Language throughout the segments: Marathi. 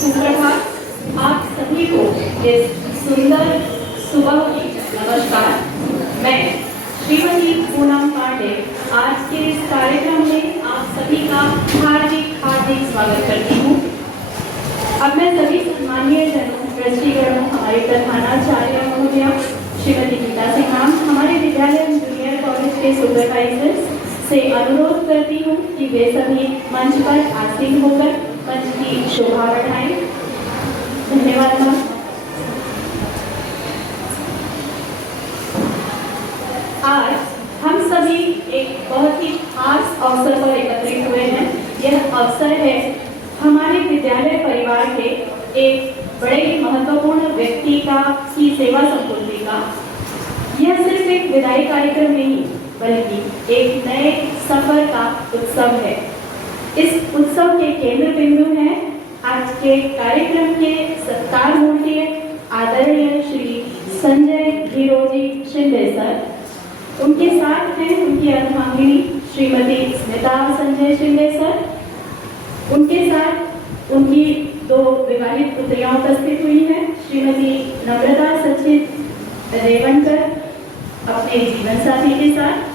सुप्रभात। आप सभी को इस सुंदर सुबह की नमस्कार। मैं श्रीमती पूनम पांडे आज के इस कार्यक्रम में आप सभी का हार्दिक हार्दिक स्वागत करती हूँ। अब मैं सभी सम्मानीय जनों, ट्रस्टीगणों, हमारे प्रधानाचार्य महोदया श्रीमती गीता सिंह मैम, हमारे विद्यालय जूनियर कॉलेज के सुपरवाइजर्स से अनुरोध करती हूँ कि वे सभी मंच पर आसीन होकर मंच की शोभा बढ़ाएं। धन्यवाद मैम। आज हम सभी एक बहुत ही खास अवसर पर एकत्रित हुए हैं। यह अवसर है हमारे विद्यालय परिवार के एक बड़े ही महत्वपूर्ण व्यक्ति की सेवा संपूर्ति का। यह सिर्फ एक विदाई कार्यक्रम नहीं बल्कि एक नए सफर का उत्सव है। इस उत्सव के केंद्र बिंदु हैं आज के कार्यक्रम के सत्कार मूर्तिय आदरणीय श्री संजय धीरोजी शिंदे सर। उनके साथ हैं उनकी अर्धांगिनी श्रीमती स्मिता संजय शिंदे सर। उनके साथ उनकी दो विवाहित पुत्रियां उपस्थित हुई हैं, श्रीमती नम्रता सचिन रेवनकर अपने जीवन साथी के साथ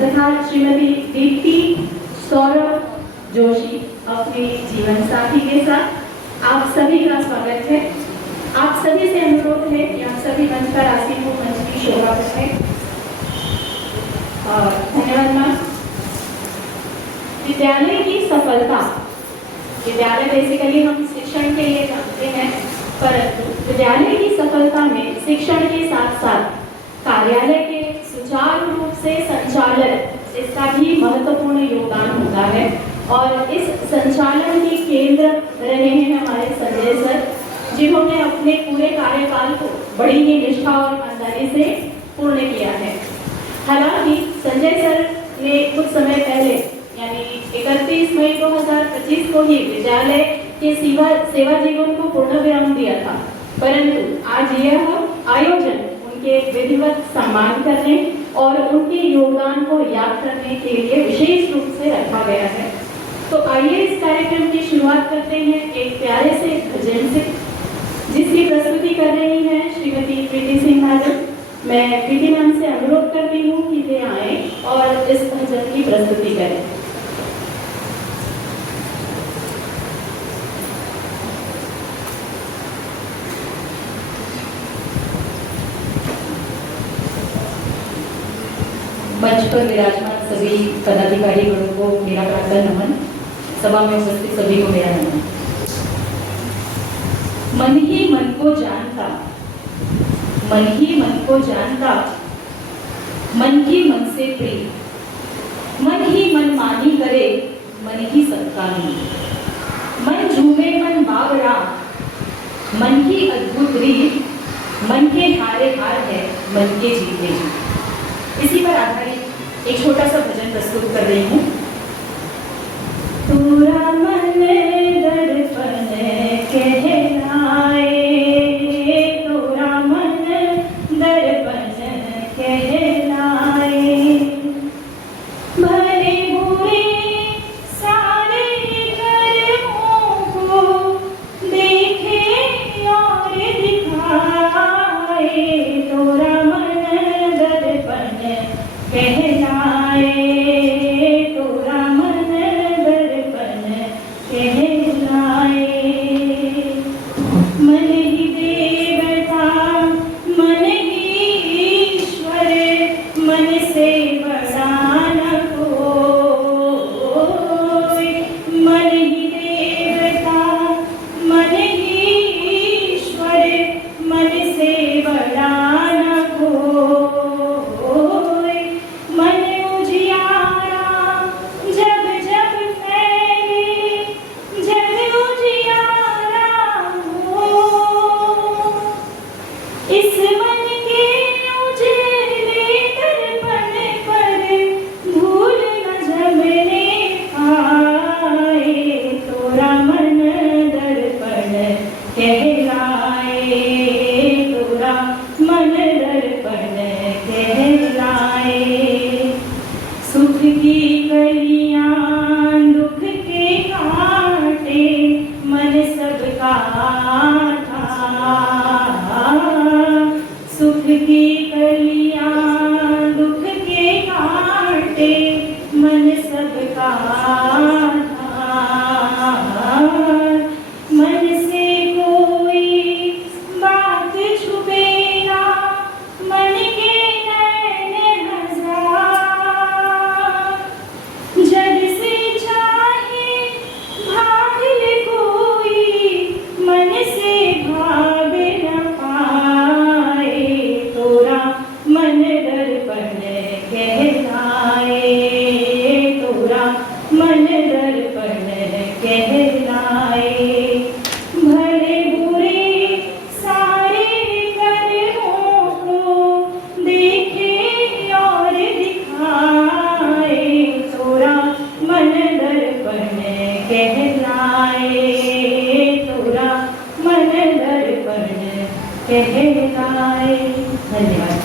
तथा श्रीमती दीप्ति सौरभ जोशी अपने जीवन साथी के साथ। आप सभी का स्वागत है। आप सभी से अनुरोध है कि आप सभी मंच पर आसीन हो, मंच की शोभा करें। धन्यवाद मैम। विद्यालय की सफलता, विद्यालय बेसिकली हम शिक्षण के लिए जानते हैं, परंतु विद्यालय की सफलता में शिक्षण के साथ साथ कार्यालय के सुचारू रूप से संचालन, इसका भी महत्वपूर्ण योगदान होता है। और इस संचालन के केंद्र रहे हैं हमारे संजय सर, जिन्होंने अपने पूरे कार्यकाल को बड़ी ही निष्ठा और ईमानदारी से पूर्ण किया है। हालांकि संजय सर ने कुछ समय पहले यानी 31 मई 2025 को ही विद्यालय के सेवा जीवन को पूर्ण विराम दिया था, परंतु आज यह आयोजन उनके विधिवत सम्मान करने और उनके योगदान को याद करने के लिए विशेष रूप से रखा गया है। तो आइए इस कार्यक्रम की शुरुआत करते हैं एक प्यारे से भजन से, जिसकी प्रस्तुति कर रही हैं श्रीमती प्रीति सिंह मैडम। मैं प्रीति मैम से अनुरोध करती हूँ कि वे आए और इस भजन की प्रस्तुति करें। मंच पर विराजमान सभी पदाधिकारी गणों को मेरा प्रार्थना नमन। सभा में उपस्थित सभी को मेरा नमन। मन ही मन को जानता, मन ही मन को जानता, मन ही मन से प्रिय, मन ही मन मानी करे, मन ही सत्कामी, मन झूमे मन बावरा, मन की अद्भुत रीत, मन के हारे हार है, मन के जीते जी। इसी पर आधारित एक छोटा सा भजन प्रस्तुत कर रही हूँ। पूरा मन दर्पण कहलाए, पूरा मन दर्पण कहलाए, भले बुरे सारे कर्मों को देखे और दिखाए, पूरा मन का था, सुख की कलियां दुख के कांटे मन सबका था, मन से कोई बात छुपे ना, मन के नैन हजार, जग से चाहे भाग ले कोई, मन से भाग न पाए, तोरा मन दर्पण कहलाए, तोरा मन दर्पण कहलाए। भले बुरे सारे कर्मों को देखे और दिखाए, तोरा मन दर्पण कहलाए, तोरा मन दर्पण कहलाए। धन्यवाद।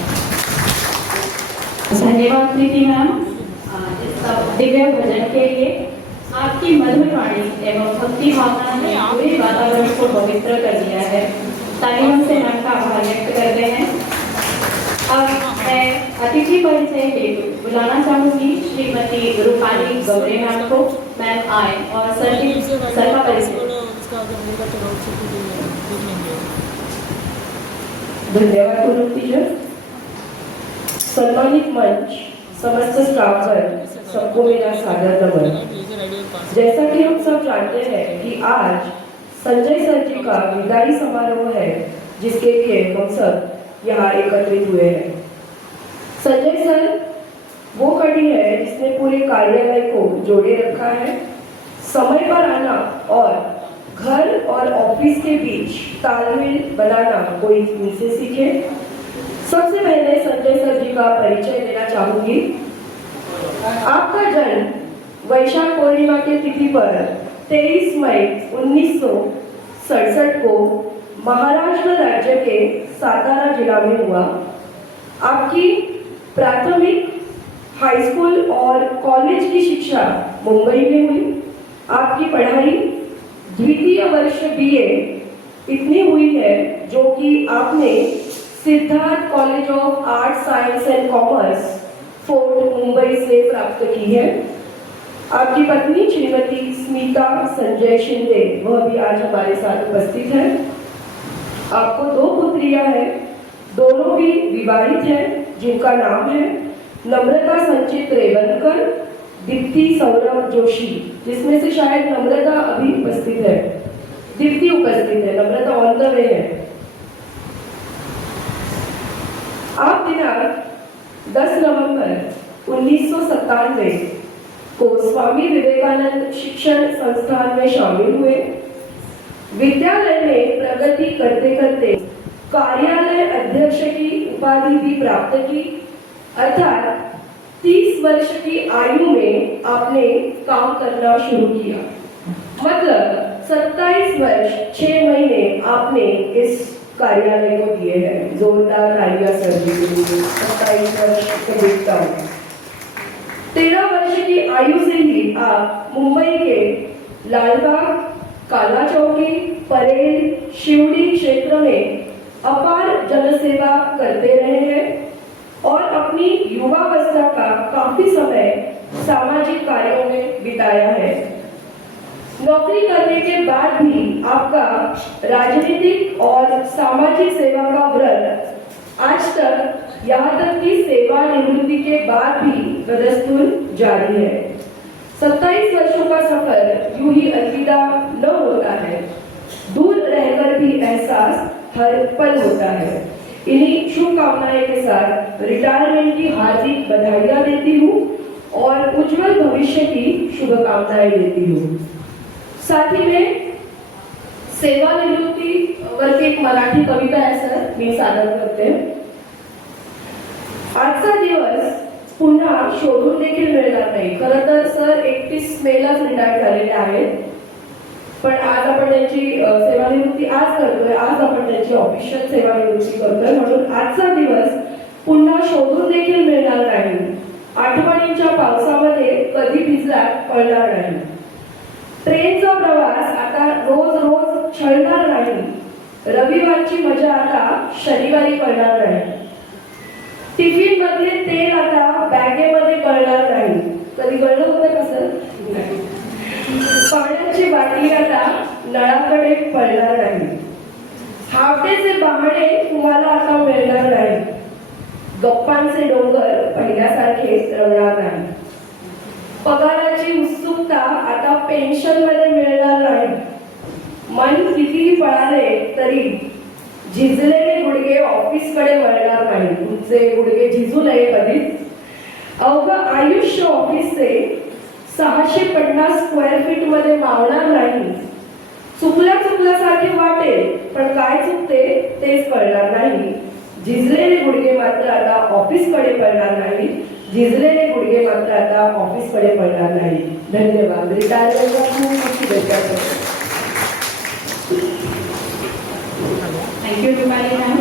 धन्यवाद प्रीति मैम, इस दिव्य भजन के लिए। आपकी मधुर वाणी एवं भक्ति भावना ने पूरे वातावरण को पवित्र कर दिया है। तालियों से मैम का आभार व्यक्त करते हैं। अब मैं अतिथि परिचय हेतु बुलाना चाहूंगी श्रीमती रूपाली गौरे मैम को। मैम आए और सर का परिचय। धन्यवाद गुरु टीचर। सम्मानित मंच, समस्त स्टाफगण, सबको मेरा सादर नमन। जैसा कि हम सब जानते हैं कि आज संजय सर जी का विदाई समारोह है, जिसके लिए हम सब यहाँ एकत्रित हुए हैं। संजय सर वो कड़ी है जिसने पूरे कार्यालय को जोड़े रखा है। समय पर आना और घर और ऑफिस के बीच तालमेल बनाना कोई इनसे सीखे। सबसे पहले संजय सर जी का परिचय देना चाहूंगी। आपका जन्म वैशाख पूर्णिमा के तिथि पर 23 मई 1967 को महाराष्ट्र राज्य के सातारा जिला में हुआ। आपकी प्राथमिक, हाई स्कूल और कॉलेज की शिक्षा मुंबई में हुई। आपकी पढ़ाई द्वितीय वर्ष BA इतनी हुई है जो कि आपने Siddharth college of art science and commerce, Fort, Mumbai से प्राप्त की है। आपकी पत्नी श्रीमती स्मिता संजय शिंदे, वह भी आज हमारे साथ उपस्थित है। आपको 2 पुत्रियां हैं, दोनों भी विवाहित हैं, जिनका नाम है नम्रता संचित रेवनकर, दीप्ति सौरभ जोशी, जिसमें से शायद नम्रता अभी उपस्थित है, दीप्ति उपस्थित है, नम्रता ऑन द वे है। आप दिनांक 10 नवंबर 1997 को स्वामी विवेकानंद शिक्षण संस्थान में शामिल हुए। विद्यालय में प्रगति करते करते कार्यालय अध्यक्ष की उपाधि भी प्राप्त की, अर्थात 30 वर्ष की आयु में आपने काम करना शुरू किया। मतलब 27 वर्ष 6 महीने आपने इस कार्यालय को दिए हैं। जोरदार तालियां सर जी के लिए। 27 वर्ष से देखता हूँ। 13 वर्ष की आयु से ही आप मुंबई के लालबाग, काला चौकी, परेल, शिवड़ी क्षेत्र में अपार जनसेवा करते रहे हैं और अपनी युवावस्था का काफी समय सामाजिक कार्यों में बिताया है। नौकरी करने के बाद भी आपका राजनीतिक और सामाजिक सेवा का व्रत आज तक, यहाँ तक कि सेवानिवृत्ति के बाद भी बदस्तूर जारी है। 27 वर्षों का सफर यूं ही अलविदा न होता है, दूर रहकर भी एहसास हर पल होता है। इन्हीं शुभकामनाएं के साथ रिटायरमेंट की हार्दिक बधाइयां देती हूँ और उज्जवल भविष्य की शुभकामनाएं देती हूँ। साथ ही में सेवानिवृत्ती वरती एक मराठी कविता आहे सर, मी सादर करते। आजचा दिवस पुन्हा शोधून देखील मिळणार नाही। खरं तर सर 31 मेलाच रिटायर झालेले आहेत, पण आज आपण त्यांची सेवानिवृत्ती आज करतोय, आज आपण त्यांची ऑफिशियल सेवानिवृत्ती करतोय, म्हणून आजचा दिवस पुन्हा शोधून देखील मिळणार नाही। आठवणींच्या पावसामध्ये कधी भिजला कळणार नाही। ट्रेनचा प्रवास आता रोज रोज छळणार नाही. रविवारची मजा आता शनिवारी कळणार नाही. टिफिन मधले तेल आता बॅगेमध्ये गळणार नाही. कधी गळलं होतं का सर? पाण्याची बाटली आता नळाकडे पडणार नाही. हावटेचे बहाणे तुम्हाला आता मिळणार नाही. गप्पांचे डोंगर पहिल्यासारखे रंगणार नाही. पगाराची उत्सुकता आता पेन्शन मध्ये मिळणार नाही. मन कितीही पळाले तरी झिजलेले गुडघे ऑफिसकडे वळणार नाही. तुमचे गुडघे झिजू नये कधीच. अवघं आयुष्य ऑफिसचे 650 स्क्वेअर फीट मध्ये मावणार नाही. चुकल्यासारखे वाटेल, पण काय चुकते तेच कळणार नाही. झिजलेले गुडघे मात्र आता ऑफिसकडे पडणार नाही. झिजलेले गुडघे मात्र आता ऑफिसकडे पडणार नाही. धन्यवाद. रिटायरमेंटला खूप शुभेच्छा. Thank you Rupali ma'am.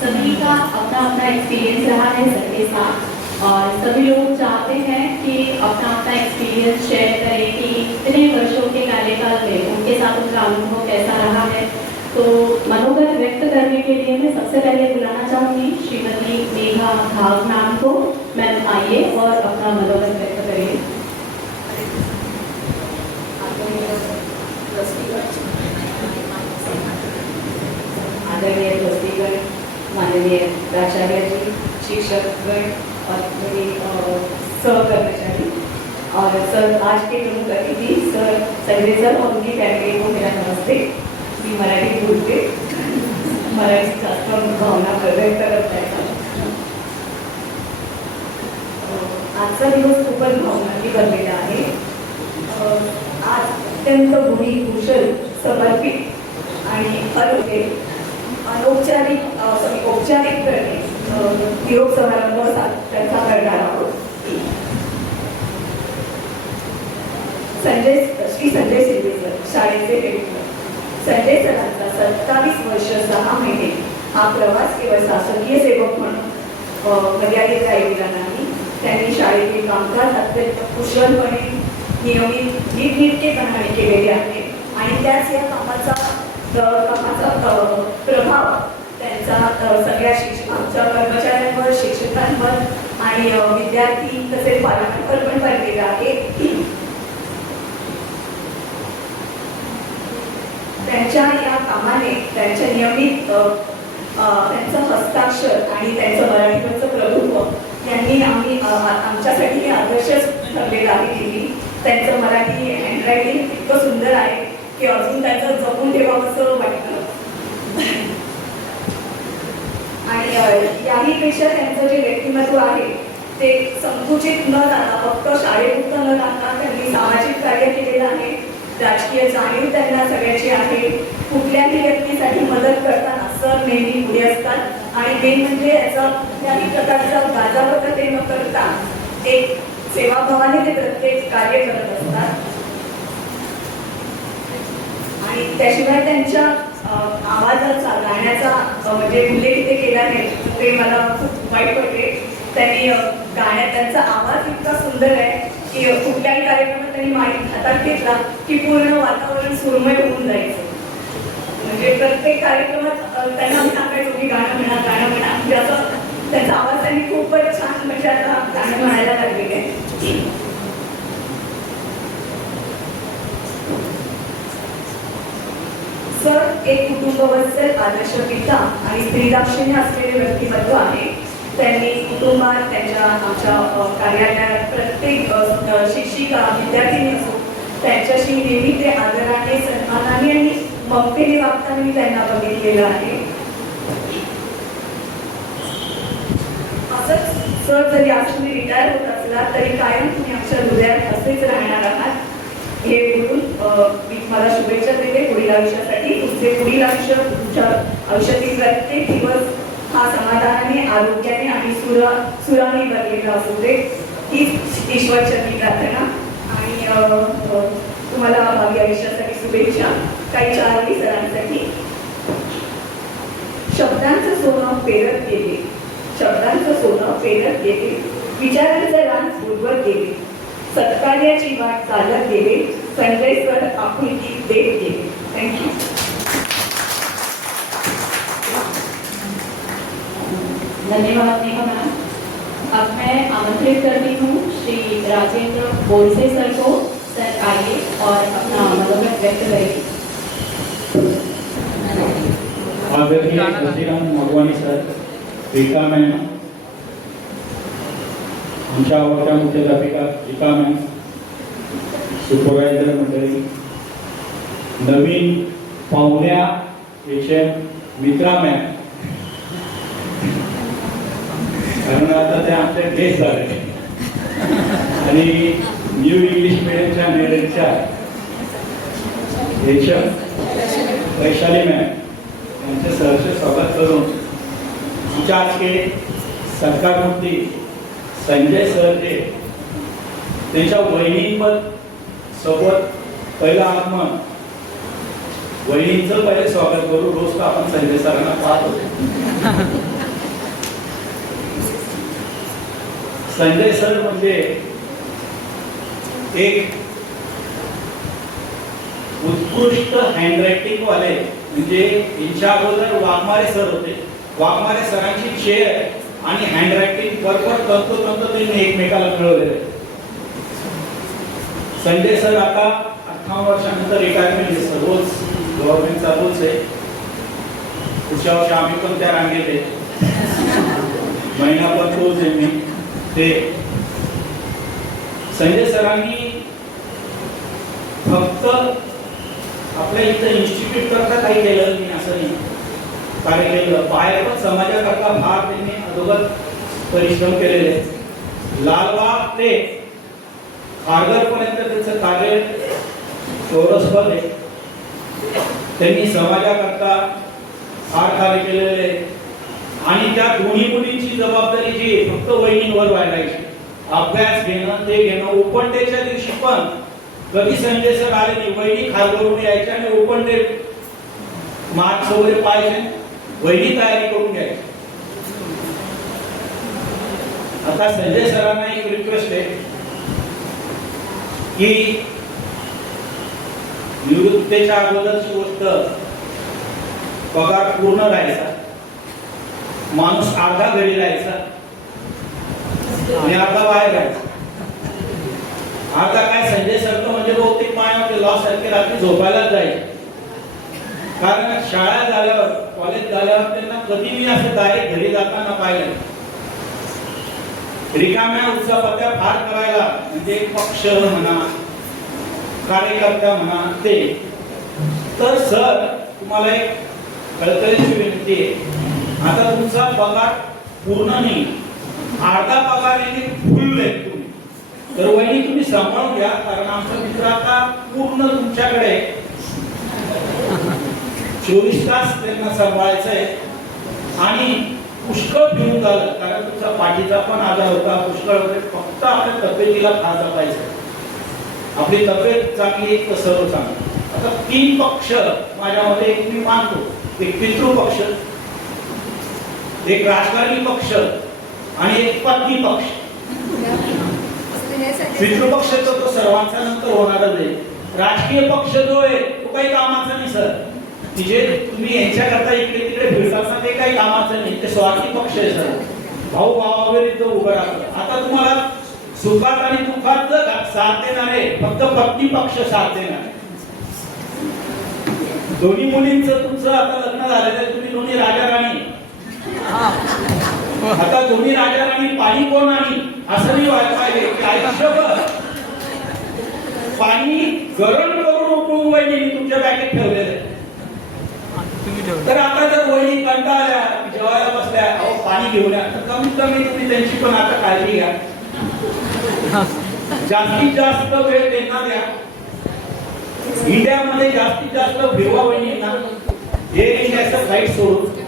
सभी का अपना अपना एक्सपीरियंस रहा है सर के साथ, और सभी लोग चाहते हैं कि अपना अपना एक्सपीरियंस शेयर करें कि इतने वर्षों के कार्यकाल में उनके साथ उनका अनुभव कैसा रहा है। तो मनोगत व्यक्त करने के लिए मैं सबसे पहले बुलाना चाहूँगी श्रीमती मेघा घाव मैम को। मैम आइए और अपना मनोगत व्यक्त करिए। आदरणीय ट्रस्टीगण, माननीय प्राचार्य जी, शिक्षकगण और मेरे सहकर्मचारी और सर आज के प्रमुख अतिथि सर संजय सर और उनकी फैमिली को मेरा नमस्ते। मी मराठी बोलते, मराठी शास्त्र भावना व्यक्त करत आहे। आजचा दिवस खूपच भावनांनी भरलेला आहे। आज अत्यंत गुणी कुशल समर्पित आणि औपचारिकपणे निरोप समारंभ साजरा करणार आहोत। श्री संजय शिंदे सर, शाळेचे हेडमास्टर। संजय सरांचा 27 वर्ष 6 महिने हा प्रवास केवळ शासकीय सेवक म्हणून मर्यादित राहिलेला नाही। त्यांनी शाळेतील कामकाज अत्यंत कुशलपणे नियमित नीटनेटकेपणाने केलेले आहे आणि त्याच या कामाचा प्रभाव त्यांचा सगळ्या आमच्या कर्मचाऱ्यांवर, शिक्षकांवर आणि विद्यार्थी तसेच पालकांवर पण पडलेला आहे। त्यांच्या या कामाने त्यांच्या नियमित त्यांचं हस्ताक्षर आणि त्यांचं मराठीवरचं प्रभुत्व यांनी आमच्यासाठी हे आदर्शच ठरलेलं आहे नेहमी। त्यांचं मराठी हँडरायटिंग इतकं सुंदर आहे की अजून त्यांचं जपून ठेवावं असं वाटतं। आणि याहीपेक्षा त्यांचं जे व्यक्तिमत्व आहे ते संकुचित न राहता, फक्त शाळेपुरतं न राहता त्यांनी सामाजिक कार्य केलेलं आहे। राजकीय जाणीव त्यांना सगळ्याची आहे। कुठल्याही व्यक्तीसाठी मदत करताना सर नेहमी पुढे असतात आणि मेन म्हणजे याचा कुठल्याही प्रकारचा गाजावाजा ते न करता एक सेवाभावाने ते प्रत्येक कार्य करत असतात। आणि त्याशिवाय त्यांच्या आवाजाचा, गाण्याचा म्हणजे उल्लेख इथे केला नाही ते मला खूप वाईट वाटते। त्यांनी त्यांचा आवाज इतका सुंदर आहे की कुठल्याही कार्यक्रमात त्यांनी माईक हातात घेतला की पूर्ण वातावरण सुरमय होऊन जायचं। म्हणजे प्रत्येक कार्यक्रमात त्यांना आम्ही सांगायचो की गाणं म्हणा म्हणजे असं त्यांचा आवाज त्यांनी खूपच छान म्हणजे आता गाणं म्हणायला लागलेले आहे। सर एक कुटुंबवत्सल, आदर्श पिता आणि स्त्रीदाक्षिण्य असलेले व्यक्तिमत्व आहे। त्यांनी कुटुंबात, आमच्या कार्यालयात प्रत्येक शिक्षिका, विद्यार्थिनी असो त्यांच्याशी नेहमी ते आदराने, सन्मानाने आणि ममतेने वागताना मी त्यांना बघितलेलं आहे। असंच सर जरी आज तुम्ही रिटायर होत असला तरी कायम तुम्ही आमच्या हृदयात असेच राहणार आहात हे बोलून मी मला शुभेच्छा देते पुढील आयुष्यासाठी। तुमचे पुढील आयुष्य, तुमच्या आयुष्यातील प्रत्येक दिवस हा समाधानाने, आरोग्याने आणि सुराने भरलेला असू दे हीच ईश्वरचरणी प्रार्थना। आणि तुम्हाला भावी आयुष्यासाठी शुभेच्छा। काही चारही सरांसाठी। शब्दांचं सोनं पेरत गेले, शब्दांचं सोनं पेरत गेले, विचारांचं रान उडवत गेले, सत्कार्याची वाट चालत गेले, संजय सर आपुलकी देत गेले. थँक्यू. धन्यवाद नेहा मैम. अब मैं आमंत्रित करती हूँ श्री राजेंद्र बोरसे सर को. सर आइए और अपना मनोगत व्यक्त करेंगे. आदरणीय शशिकांत मगवानी सर, रीता मॅम, आमच्या आवडत्या मुख्याध्यापिका गीता मॅम, सुपरवायझर मंडळी, नवीन पाहुण्या मित्रा मॅम, कारण आता ते आमचे गेस्ट झाले, आणि न्यू इंग्लिश मिडियमच्या मेरिटच्या वैशाली मॅम यांचे सहर्ष स्वागत करून आमच्या आजचे सरकार मंत्री संजय सर जे त्यांच्या सोबत पहिलं आगमन, वहिनींचं पहिले स्वागत करू. रोज तर आपण संजय सरांना पाहत होतो. संजय सर म्हणजे एक उत्कृष्ट हँडरायटिंग वाले, म्हणजे यांच्या अगोदर वाघमारे सर होते. वाघमारे सरांची चेअर आणि हँडरायटिंग बरोबर तंतोतंत त्यांनी एकमेकाला मिळवलेले. संजय सर आता 58 वर्षानंतर रिटायरमेंट आहे. सर्वच गव्हर्नमेंट चालूच आहे. पुढच्या वर्षी आम्ही पण त्या रांगेत आहे. महिना पण तोच आहे. मी ते संजय सरांनी फक्त आपल्या इथं इन्स्टिट्यूट करता काही केलं नाही असं नाही. कार्य केलं बाहेर पण समाजाकरता फार त्यांनी अगोदर परिश्रम केलेले. लालबाग ते खारघर पर्यंत त्यांचं कार्य चौरसभर आहे. त्यांनी समाजाकरता फार कार्य केलेले आणि त्या दोन्ही मुलींची जबाबदारी जी फक्त वहिनींवर वाढायची. अभ्यास घेणं ते घेणं. ओपन डेच्या दिवशी पण कधी संजय सर आले नाही, वहिनी खारघरून यायच्या आणि ओपन डे मार्क्स वगैरे पाहिजे, वहिनी तयारी करून घ्यायची. आता संजय सरांना एक रिक्वेस्ट आहे की निवृत्तीच्या अगोदरची गोष्ट, पगार पूर्ण राहायचा, माणूस अर्धा घरी राहायचा आणि अर्धा बाहेर राहायचा. आता काय संजय सर म्हणजे बहुतेक मायावरती लॉस सारखे रात्री झोपायलाच जायचे. कारण शाळा झाल्यावर कॉलेज झाल्यावर त्यांना कधी मी असं डायरेक्ट घरी जाताना पाहिलं. रिकाम्या उत्सवात्या फार करायला, म्हणजे पक्ष म्हणा, कार्यकर्ता म्हणा ते. तर सर तुम्हाला एक कळकळीची विनंती आहे, आता तुमचा पगार पूर्ण नाही, अर्धा पगार यांनी फुल आहे तुम्ही. तर वहिनी तुम्ही सांभाळून घ्या, कारण आमचा मित्र आता पूर्ण तुमच्याकडे 24 तास त्यांना सांभाळायचं आहे. आणि पुष्कळ फिरून झालं, कारण तुमचा पाठीचा पण आजार होता, पुष्कळ वगैरे. फक्त आपल्या तब्येतीला फार जपायचं. आपली तब्येत चांगली तर सर्व चांगलं. आता 3 पक्ष माझ्यामध्ये एक मी मानतो. एक पितृपक्ष, एक राजकारणी पक्ष आणि एक पत्नी पक्ष. पितृपक्ष तो सर्वांचा नंतर होणारच आहे. राजकीय पक्ष जो आहे तो काही कामाचा नाही सर. की जे तुम्ही यांच्याकरता इकडे तिकडे फिरतात ना, ते काही कामाचं नाही. ते स्वार्थी पक्ष आहे सर. भाऊ भावाविरुद्ध उभं राहतं. आता तुम्हाला सुखात आणि दुःखात साथ देणारे फक्त पत्नी पक्ष साथ देणार. दोन्ही मुलींचं तुमचं आता लग्न झालेलं आहे, तुम्ही दोन्ही राजा राणी. आता दोन्ही राजा राणी पाणी कोण आणि असं नाही व्हायला पाहिजे की आयुष्यभर पाणी गरम करून उकळून वहिनी तुमच्या बॅगेत ठेवलेलं आहे. तर आता जर वहिनी कंटाळल्या, जेवायला बसल्या, अहो पाणी घेऊन या, तर कमीत कमी तुम्ही त्यांची पण आता काळजी घ्या. जास्तीत जास्त वेळ त्यांना द्या. इंडियामध्ये जास्तीत जास्त फिरवा वहिनींना. हे इंडियाचं फ्लाईट सोडून.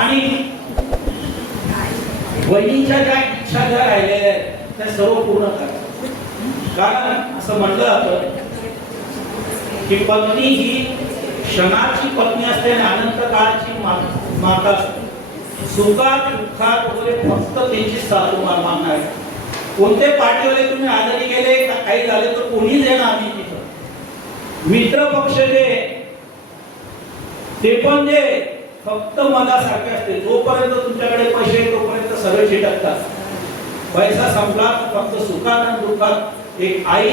आणि वहिनीच्या ज्या इच्छा ज्या राहिलेल्या आहेत त्या सर्व पूर्ण करा. कारण असं म्हटलं जातं की पत्नी ही क्षणाची पत्नी असते आणि अनंत काळाची माता असते. सुखात दुःखात वगैरे फक्त त्यांची साथ तुम्हाला मागणार आहे. कोणते पार्टीवाले तुम्ही आजारी गेले का काही झाले तर कोणीच येणार नाही तिथं. मित्र पक्ष जे ते पण जे फक्त मनासारखे असते, जोपर्यंत तुमच्याकडे पैसे तोपर्यंत सगळे चिटकतात. पैसा संपला तर फक्त सुखात आणि दुःखात एक आई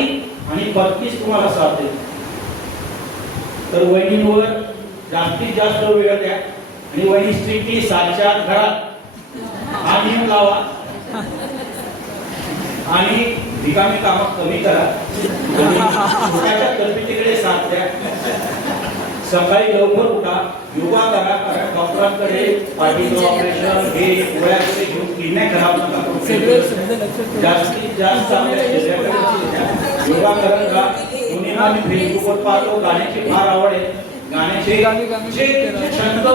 आणि पत्नीच तुम्हाला साथ देते. तर वहिनींवर जास्तीत जास्त वेळ द्या आणि वहिनी स्ट्रिक्टली 7च्या घरात हा नियम लावा आणि रिकामी कामं कमी करा. स्वतःच्या तब्येतीकडे साथ द्या. सकाळी लवकर उठा, योगा करा, कारण डॉक्टरांकडे पाठीचं ऑपरेशन हे गोळ्याकडे घेऊन किडन्या खराब नका करू. जास्तीत जास्त आपल्या शरीराकडे लक्ष द्या. योगा करत राहा. मुलींना मी फेसबुकवर पाहतो, गाण्याची फार आवड आहे. गाण्याचे जे छंद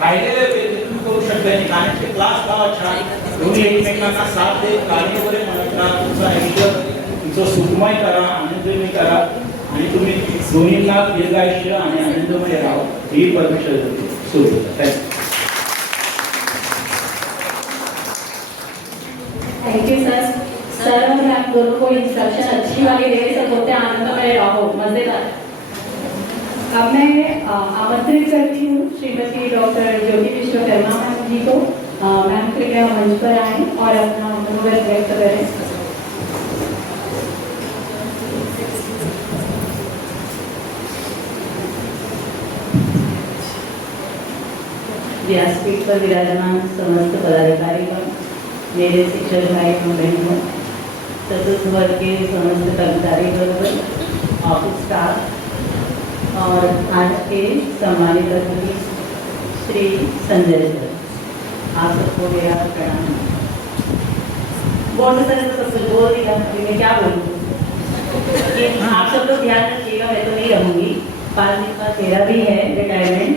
राहिलेले ते तुम्ही करू शकता. गाण्याचे क्लास लावा छान. दोन्ही एकमेकांना साथ देत गाणी वगैरे म्हणत राहा. तुमचं आयुष्य तुमचं सुखमय करा, आनंदमय करा आणि तुम्ही दोन्हींना दीर्घायुष्य आणि आनंदमय राहावं ही परमेश्वर सुरू होतं. Thank you sir. सर मैं आप दोनों को इंस्ट्रक्शन अच्छी वाली दे सब होते आनंदमय रहो, मजेदार. अब मैं आमंत्रित करती हूँ श्रीमती डॉक्टर ज्योति विश्वकर्मा मैम जी को. मैम कृपया मंच पर आए और अपना अनुभव व्यक्त करें. व्यासपीठ पर विराजमान समस्त पदाधिकारीगण, मेरे शिक्षक भाई बहनों, चतुर्थ वर्ग के समस्त कर्मचारी वर्ग, ऑफिस स्टाफ और आज के सम्मानित अतिथि श्री संजय सर, आप सबको मेरा प्रणाम. बहुत सारे तो सबसे बोल दिया, अभी मैं क्या बोलूँ. आप सब लोग ध्यान रखिएगा, मैं तो नहीं रहूँगी. 5 दिन बाद मेरा भी है रिटायरमेंट,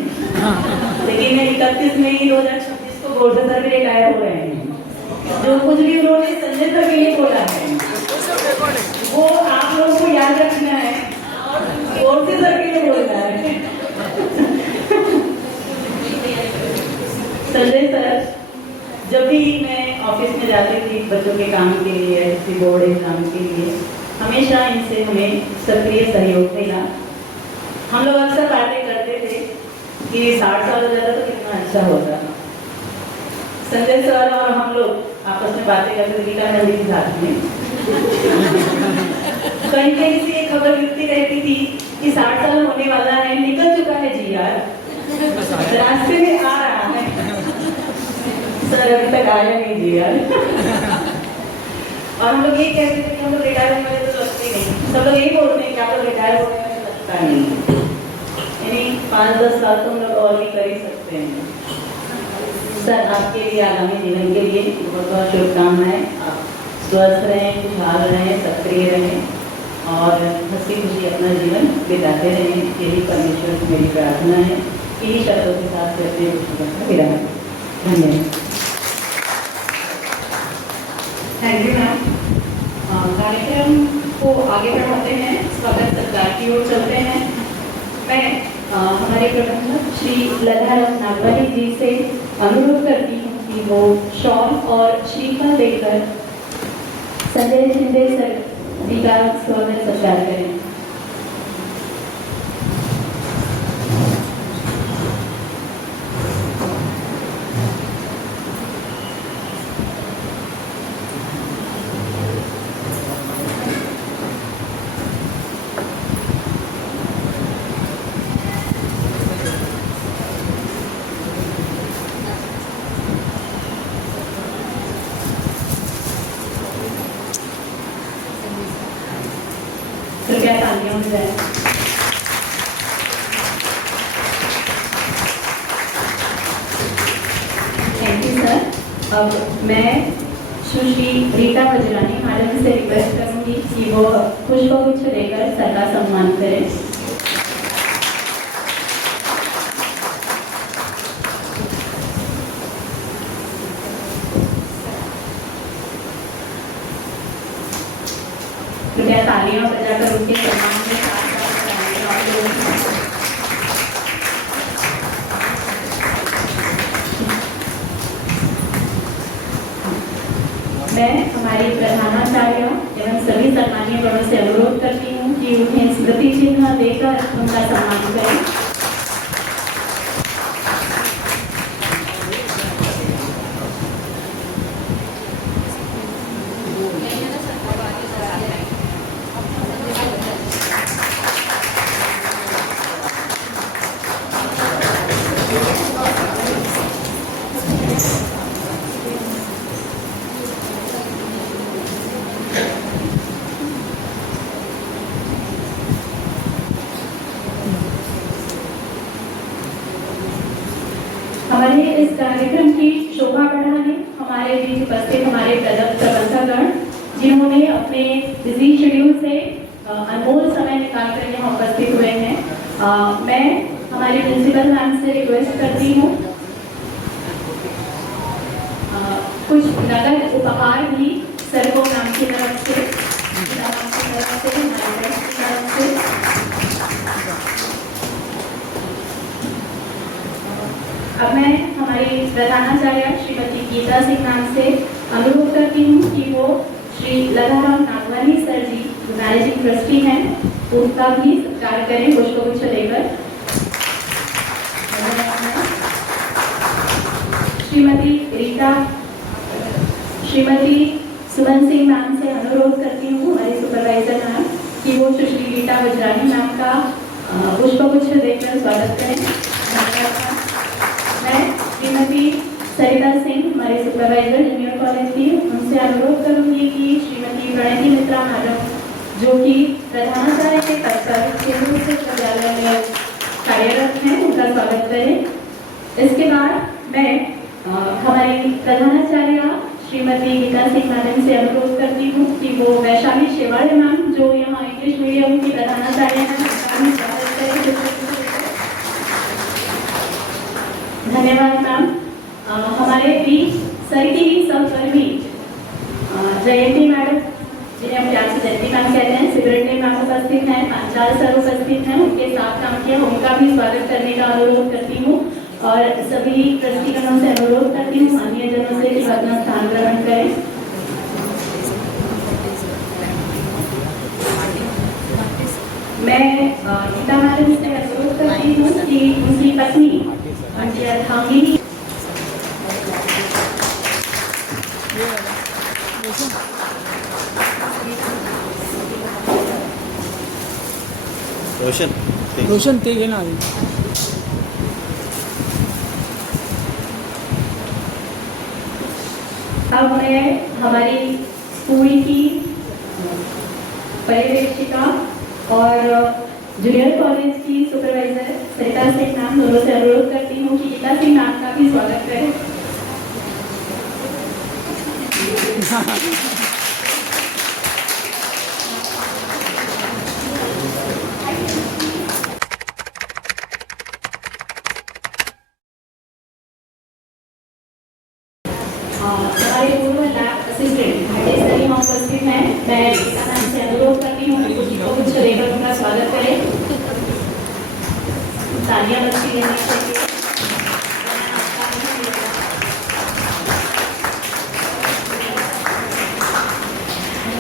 लेकिन 31 मई 2026 को गोल्ड सर भी रिटायर हो रहे हैं. जो कुछ भी उन्होंने संजय सर के लिए बोला है वो आप लोगों को याद रखना है. गोल्ड सर के लिए बोलना है. संजय सर जब भी मैं ऑफिस में जाती थी बच्चों के काम के लिए, किसी बोर्ड एग्जाम के लिए, हमेशा इनसे हमें सक्रिय सहयोग मिला. हम लोग अक्सर बातें करते थे कि 60 साल हो जाता तो कितना अच्छा होता. संजय सर और हम लोग आपस में बातें करते थे गीता नदी के साथ में. कहीं कहीं से एक खबर मिलती रहती थी कि 60 साल होने वाला है, निकल चुका है जी यार, रास्ते में आ रहा है. सर अभी तक आया नहीं जी यार. और हम लोग ये कहते थे कि हम लोग रिटायर होने वाले तो लगते नहीं. सब लोग यही बोलते हैं कि आप लोग रिटायर होने वाले लगता नहीं. यानी 5-10 साल तो हम लोग और भी कर ही सकते हैं. सर आपके लिए आगामी जीवन के लिए बहुत बहुत शुभकामनाएं. आप स्वस्थ रहें, खुशहाल रहें, सक्रिय रहें और हंसी खुशी अपना जीवन बिताते रहें. यही परमेश्वर की मेरी प्रार्थना है. यही शब्दों के साथ करते हुए विराम. धन्यवाद. Thank you ma'am. कार्यक्रम को आगे बढ़ाते हैं. स्वागत सत्कार की ओर चलते हैं. मैं हमारे प्रबंधक श्री लधाराम नागवाली जी से अनुरोध करती हूँ कि वो शॉल और श्रीफल देकर संजय शिंदे सर जी का स्वागत सत्कार करें. कृपया तालियां बजाएं. Thank you sir. अब मैं सुश्री रीता वजरानी मैडम से रिक्वेस्ट करूंगी कि वो पुष्पगुच्छ लेकर सर का सम्मान करें. कृपया तालियां बजाकर उनके सम्मान में मैं हमारी प्रधानाचार्य बड़ों से अनुरोध करती हूँ कि उन्हें स्मृति चिन्ह देकर उनका सम्मान करें। हमारे इस कार्यक्रम की शोभा बढ़ाने हमारे बीच उपस्थित हमारे प्रबंधकगण जिन्होंने अपने बिजी शेड्यूल से अनमोल समय निकालकर यहाँ उपस्थित हुए हैं। मैं हमारे प्रिंसिपल मैम से रिक्वेस्ट करती हूँ कुछ नगद उपहार भी सर को नाम की तरफ से, हमारे की तरफ से। अब मैं हमारी प्रधानाचार्य श्रीमती गीता सिंह मैम से अनुरोध करती हूँ कि वो श्री लताराम नागवानी सर जी जो मैनेजिंग ट्रस्टी हैं उनका भी सत्कार करें पुष्पगुच्छ लेकर। श्रीमती सुमन सिंह मैम से अनुरोध करती हूँ हमारी सुपरवाइजर मैम कि वो सुश्री रीटा वज्रानी मैम का पुष्पगुच्छ देकर स्वागत करें। मैं श्रीमती सरिता सिंह हमारे सुपरवाइजर जूनियर कॉलेज की उनसे अनुरोध करूंगी कि श्रीमती प्रणति मित्रा मैडम जो कि प्रधानाचार्य के पद पर केंद्रीय विश्वविद्यालय में कार्यरत हैं उनका स्वागत करें। इसके बाद मैं हमारी प्रधानाचार्य श्रीमती गीता सिंह मैडम से अनुरोध करती हूँ कि वो वैशाली शेवाड़े मैम जो यहाँ इंग्लिश मीडियम की प्रधानाचार्य हैं उनका स्वागत करें। धन्यवाद मैम। हमारे बीच सर की सहकर्मी जयंती मैडम जिन्हें हम प्यार से जयंती मैम कहते हैं, सिगरेटरी मैम उपस्थित हैं, पांचाल सर उपस्थित हैं, उनके साथ काम किया उनका भी स्वागत करने का अनुरोध करती हूँ और सभी ट्रस्टीगणों से अनुरोध करती हूँ माननीय जनों से कि अपना स्थान ग्रहण करें। मैं गीता मैडम से अनुरोध करती हूँ कि उनकी पत्नी अर्धांगिनी रोशन ते ना अब मैं हमारी स्कूल की पर्यवेक्षिका और जूनियर कॉलेज की सुपरवाइजर सरिता सिंह मैम दोनों से अनुरोध करती हूँ कि गीता सिंह मैम का भी स्वागत करें। हमारे पूर्व लैब असिस्टेंट सर यहाँ उपस्थित हैं। मैं गीता मैम से अनुरोध करती हूँ कि कुछ लेकर उनका स्वागत करें। तालियां बच्ची लेनी चाहिए।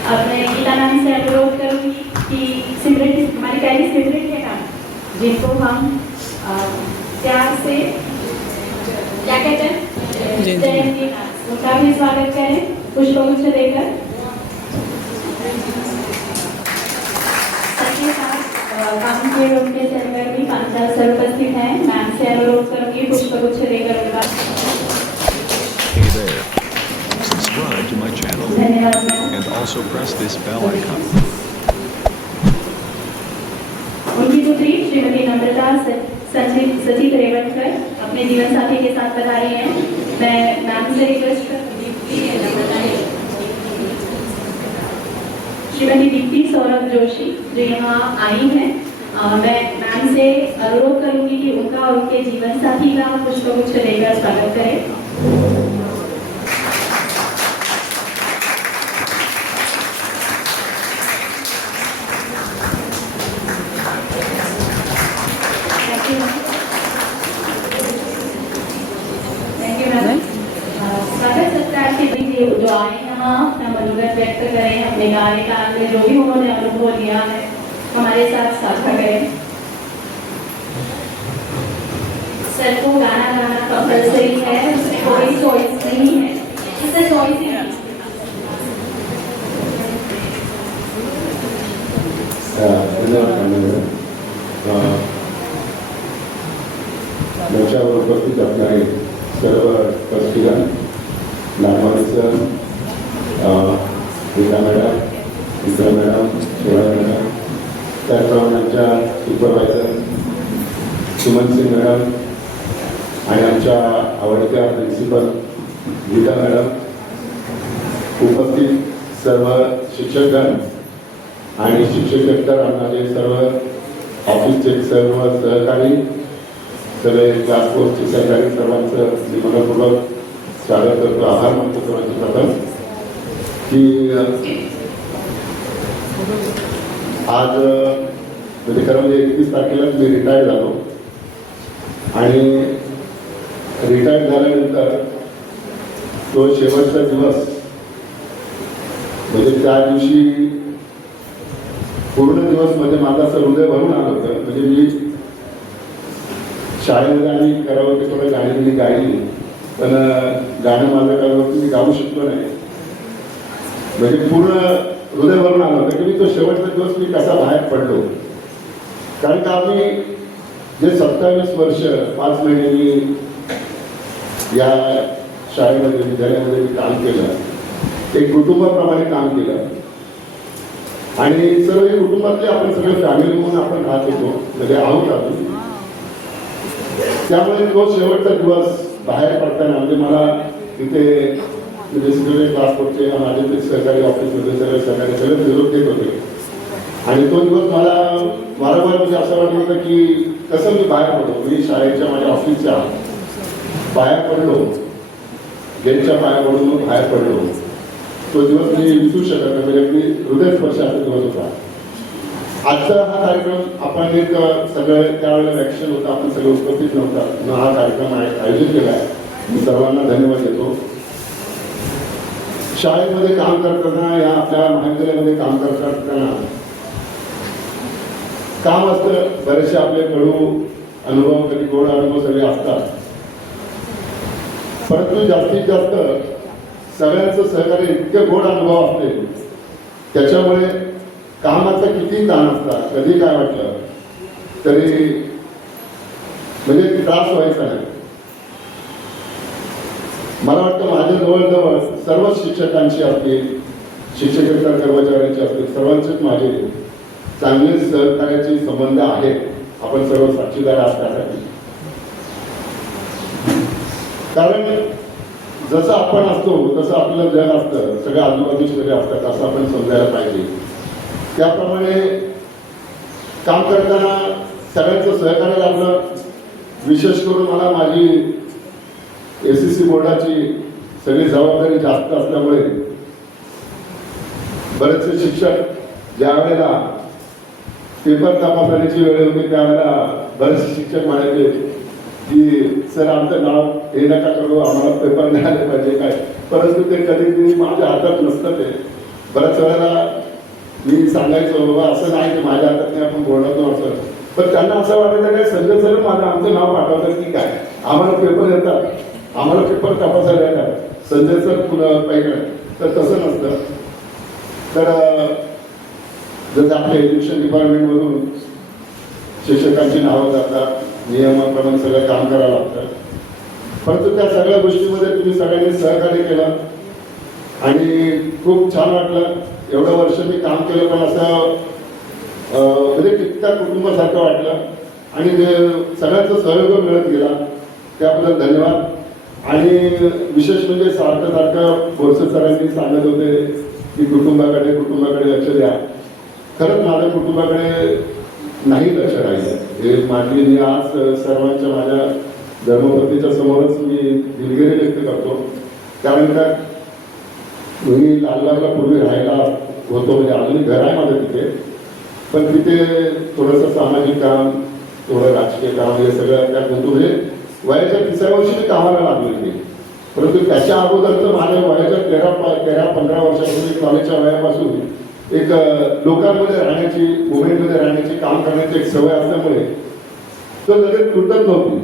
अब मैं गीता मैम से अनुरोध करूँगी कि सिमरन हमारी पहली सिमरन है मैम जिनको हम प्यार से क्या कहते हैं जयंती मैम उनका भी स्वागत करें पुष्पगुच्छ देकर। सबके साथ काउंसिलर उनके सहकर्मी पांचाल सर उपस्थित हैं। मैम से अनुरोध करूंगी पुष्पगुच्छ देकर उनका। Hey there. Subscribe to my channel धन्यवाद ma'am. and also press this bell icon. उनकी पुत्री श्रीमती नम्रता सचित रेवणकर अपने जीवन साथी के साथ पधारी हैं। मैं मैम से रिक्वेस्ट श्रीमती दीप्ति सौरभ जोशी जो यहाँ आई हैं, मैं मैम से अनुरोध करूंगी कि उनका और उनके जीवन साथी का पुष्पगुच्छ लेकर स्वागत करें। स्वागत सत्कार के लिए जो आए यहाँ अपना मनोगत व्यक्त करें, अपने कार्यकाल में जो भी उन्होंने अनुभव लिया है हमारे साथ साझा करें। सर को गाना गाना कंपल्सरी है, उसमें कोई चॉइस नहीं है, इससे चॉइस ही नहीं। मंचावर उपस्थित असणारे सर्व ट्रस्टीगण, लाडवाणी सर, गीता मॅडम, विक्रम मॅडम, सोळा मॅडम, त्याचप्रमाणे आमच्या सुपरवायझर सुमन सिंग मॅडम आणि आमच्या आवडत्या प्रिन्सिपल गीता मॅडम, उपस्थित सर्व शिक्षकगण आणि शिक्षकेतर आणणारे सर्व ऑफिसचे सर्व सहकारी, सगळे क्लास फोर्सचे सहकारी, सर्वांचं मी मनपूर्वक स्वागत करतो, आभार मानतो सर्वांचे प्रथम की आज म्हणजे खरं म्हणजे 31 तारखेला मी रिटायर्ड झालो आणि रिटायर्ड झाल्यानंतर तो शेवटचा दिवस म्हणजे त्या दिवशी पूर्ण दिवस म्हणजे माझं असं हृदय भरून आलं होतं. म्हणजे मी शाळेमध्ये आम्ही करावं ते थोडं गाणी मी गायली, पण गाणं माझं करावं मी गाऊ शकलो नाही. म्हणजे पूर्ण हृदय भरून आलं होतं की मी तो शेवटचा दिवस मी कसा बाहेर पडलो. कारण का आम्ही जे 27 वर्ष 5 महिने मी या शाळेमध्ये विद्यालयामध्ये मी काम केलं, एक कुटुंबाप्रमाणे काम केलं आणि सर्व कुटुंबातले आपण सगळे फॅमिली म्हणून आपण राहत होतो, सगळे आहोत आपण. त्यामुळे तो शेवटचा दिवस बाहेर पडताना म्हणजे मला तिथे म्हणजे सगळे ट्रान्सपोर्टचे माझे ते सहकारी ऑफिसमध्ये सगळे सहकारी सगळे निरोप देत होते आणि तो दिवस मला वारंवार म्हणजे असं वाटत होतं की कसं मी बाहेर पडलो. मी शाळेच्या माझ्या ऑफिसच्या पाया पडलो, गेटच्या पाया पडून मग बाहेर पडलो. तो दिवस मी विसरू शकत नाही, म्हणजे अगदी हृदयस्पर्शाचा दिवस होता. आजचा हा कार्यक्रम आपण एक सगळं त्यावेळेला वॅक्शन होता, आपण सगळे उपस्थित नव्हता, हा कार्यक्रम आयोजित केला आहे. मी सर्वांना धन्यवाद देतो. शाळेमध्ये काम करताना, या आपल्या महाविद्यालयामध्ये काम करत असताना काम असतं, बरेचसे आपले कडू अनुभव, कधी गोड अनुभव सगळे असतात, परंतु जास्तीत जास्त सगळ्यांचं सहकार्य इतके गोड अनुभव असते, त्याच्यामुळे कामाचा किती ताण असतात, कधी काय वाटलं तरी म्हणजे त्रास व्हायचा नाही. मला वाटतं माझ्या जवळजवळ सर्व शिक्षकांशी असतील, शिक्षकेतर कर्मचाऱ्यांची असतील, सर्वांचेच माझे चांगले सहकार्याचे संबंध आहेत. आपण सर्व साक्षीदार आहात त्यासाठी. कारण जसं आपण असतो तसं आपलं जग असतं, सगळ्या आजूबाजूचे सगळे असतात असं आपण समजायला पाहिजे. त्याप्रमाणे काम करताना सगळ्यांचं सहकार्य लाभलं. विशेष करून मला माझी SEC बोर्डाची सगळी जबाबदारी जास्त असल्यामुळे बरेचसे शिक्षक ज्या वेळेला पेपर तपासण्याची वेळ होती त्यावेळेला बरेचसे शिक्षक म्हणायचे की सर आमचं नाव हे नका करू, आम्हाला पेपर नाही आले पाहिजे काय. परंतु ते कधी माझ्या हातात नसतं. ते बऱ्याच वेळेला मी सांगायचो बाबा असं नाही की माझ्या हातात नाही, आपण बोर्डातून असं. पण त्यांना असं वाटायचं काय संजय सर माझं आमचं नाव पाठवतात की काय, आम्हाला पेपर येतात, आम्हाला पेपर तपासायला येतात, संजय सर तुला पाहिजे. तर तसं नसतं. तर जसं आपल्या एज्युकेशन डिपार्टमेंटमधून शिक्षकांची नावं जातात, नियमाप्रमाणे सगळं काम करावं लागतं. परंतु त्या सगळ्या गोष्टीमध्ये तुम्ही सगळ्यांनी सहकार्य केलं आणि खूप छान वाटलं. एवढं वर्ष मी काम केलं पण असं म्हणजे कितक्या कुटुंबासारखं वाटलं आणि सगळ्यांचा सहयोग मिळत गेला, त्याबद्दल धन्यवाद. आणि विशेष म्हणजे सारखं बोरसे सरांनी सांगत होते की कुटुंबाकडे लक्ष द्या. खरंच माझ्या कुटुंबाकडे नाही लक्ष राहिलं. हे माझी आज सर्वांच्या माझ्या धर्मपत्नीच्या समोरच मी दिलगिरी व्यक्त करतो. कारण का मी लालबागला पूर्वी राहायला होतो, म्हणजे अजूनही घर आहे माझं तिथे, पण तिथे थोडंसं सामाजिक काम, थोडं राजकीय काम हे सगळं त्या गुंतून म्हणजे वयाच्या 3व्या वर्षी मी कामाला लागलो. परंतु त्याच्या अगोदरचं माझ्या वयाच्या 13-15 वर्षापूर्वी कॉलेजच्या वयापासून एक लोकांमध्ये राहण्याची, मुवमेंटमध्ये राहण्याची, काम करण्याची एक सवय असल्यामुळे तो लगेच तुटत नव्हती.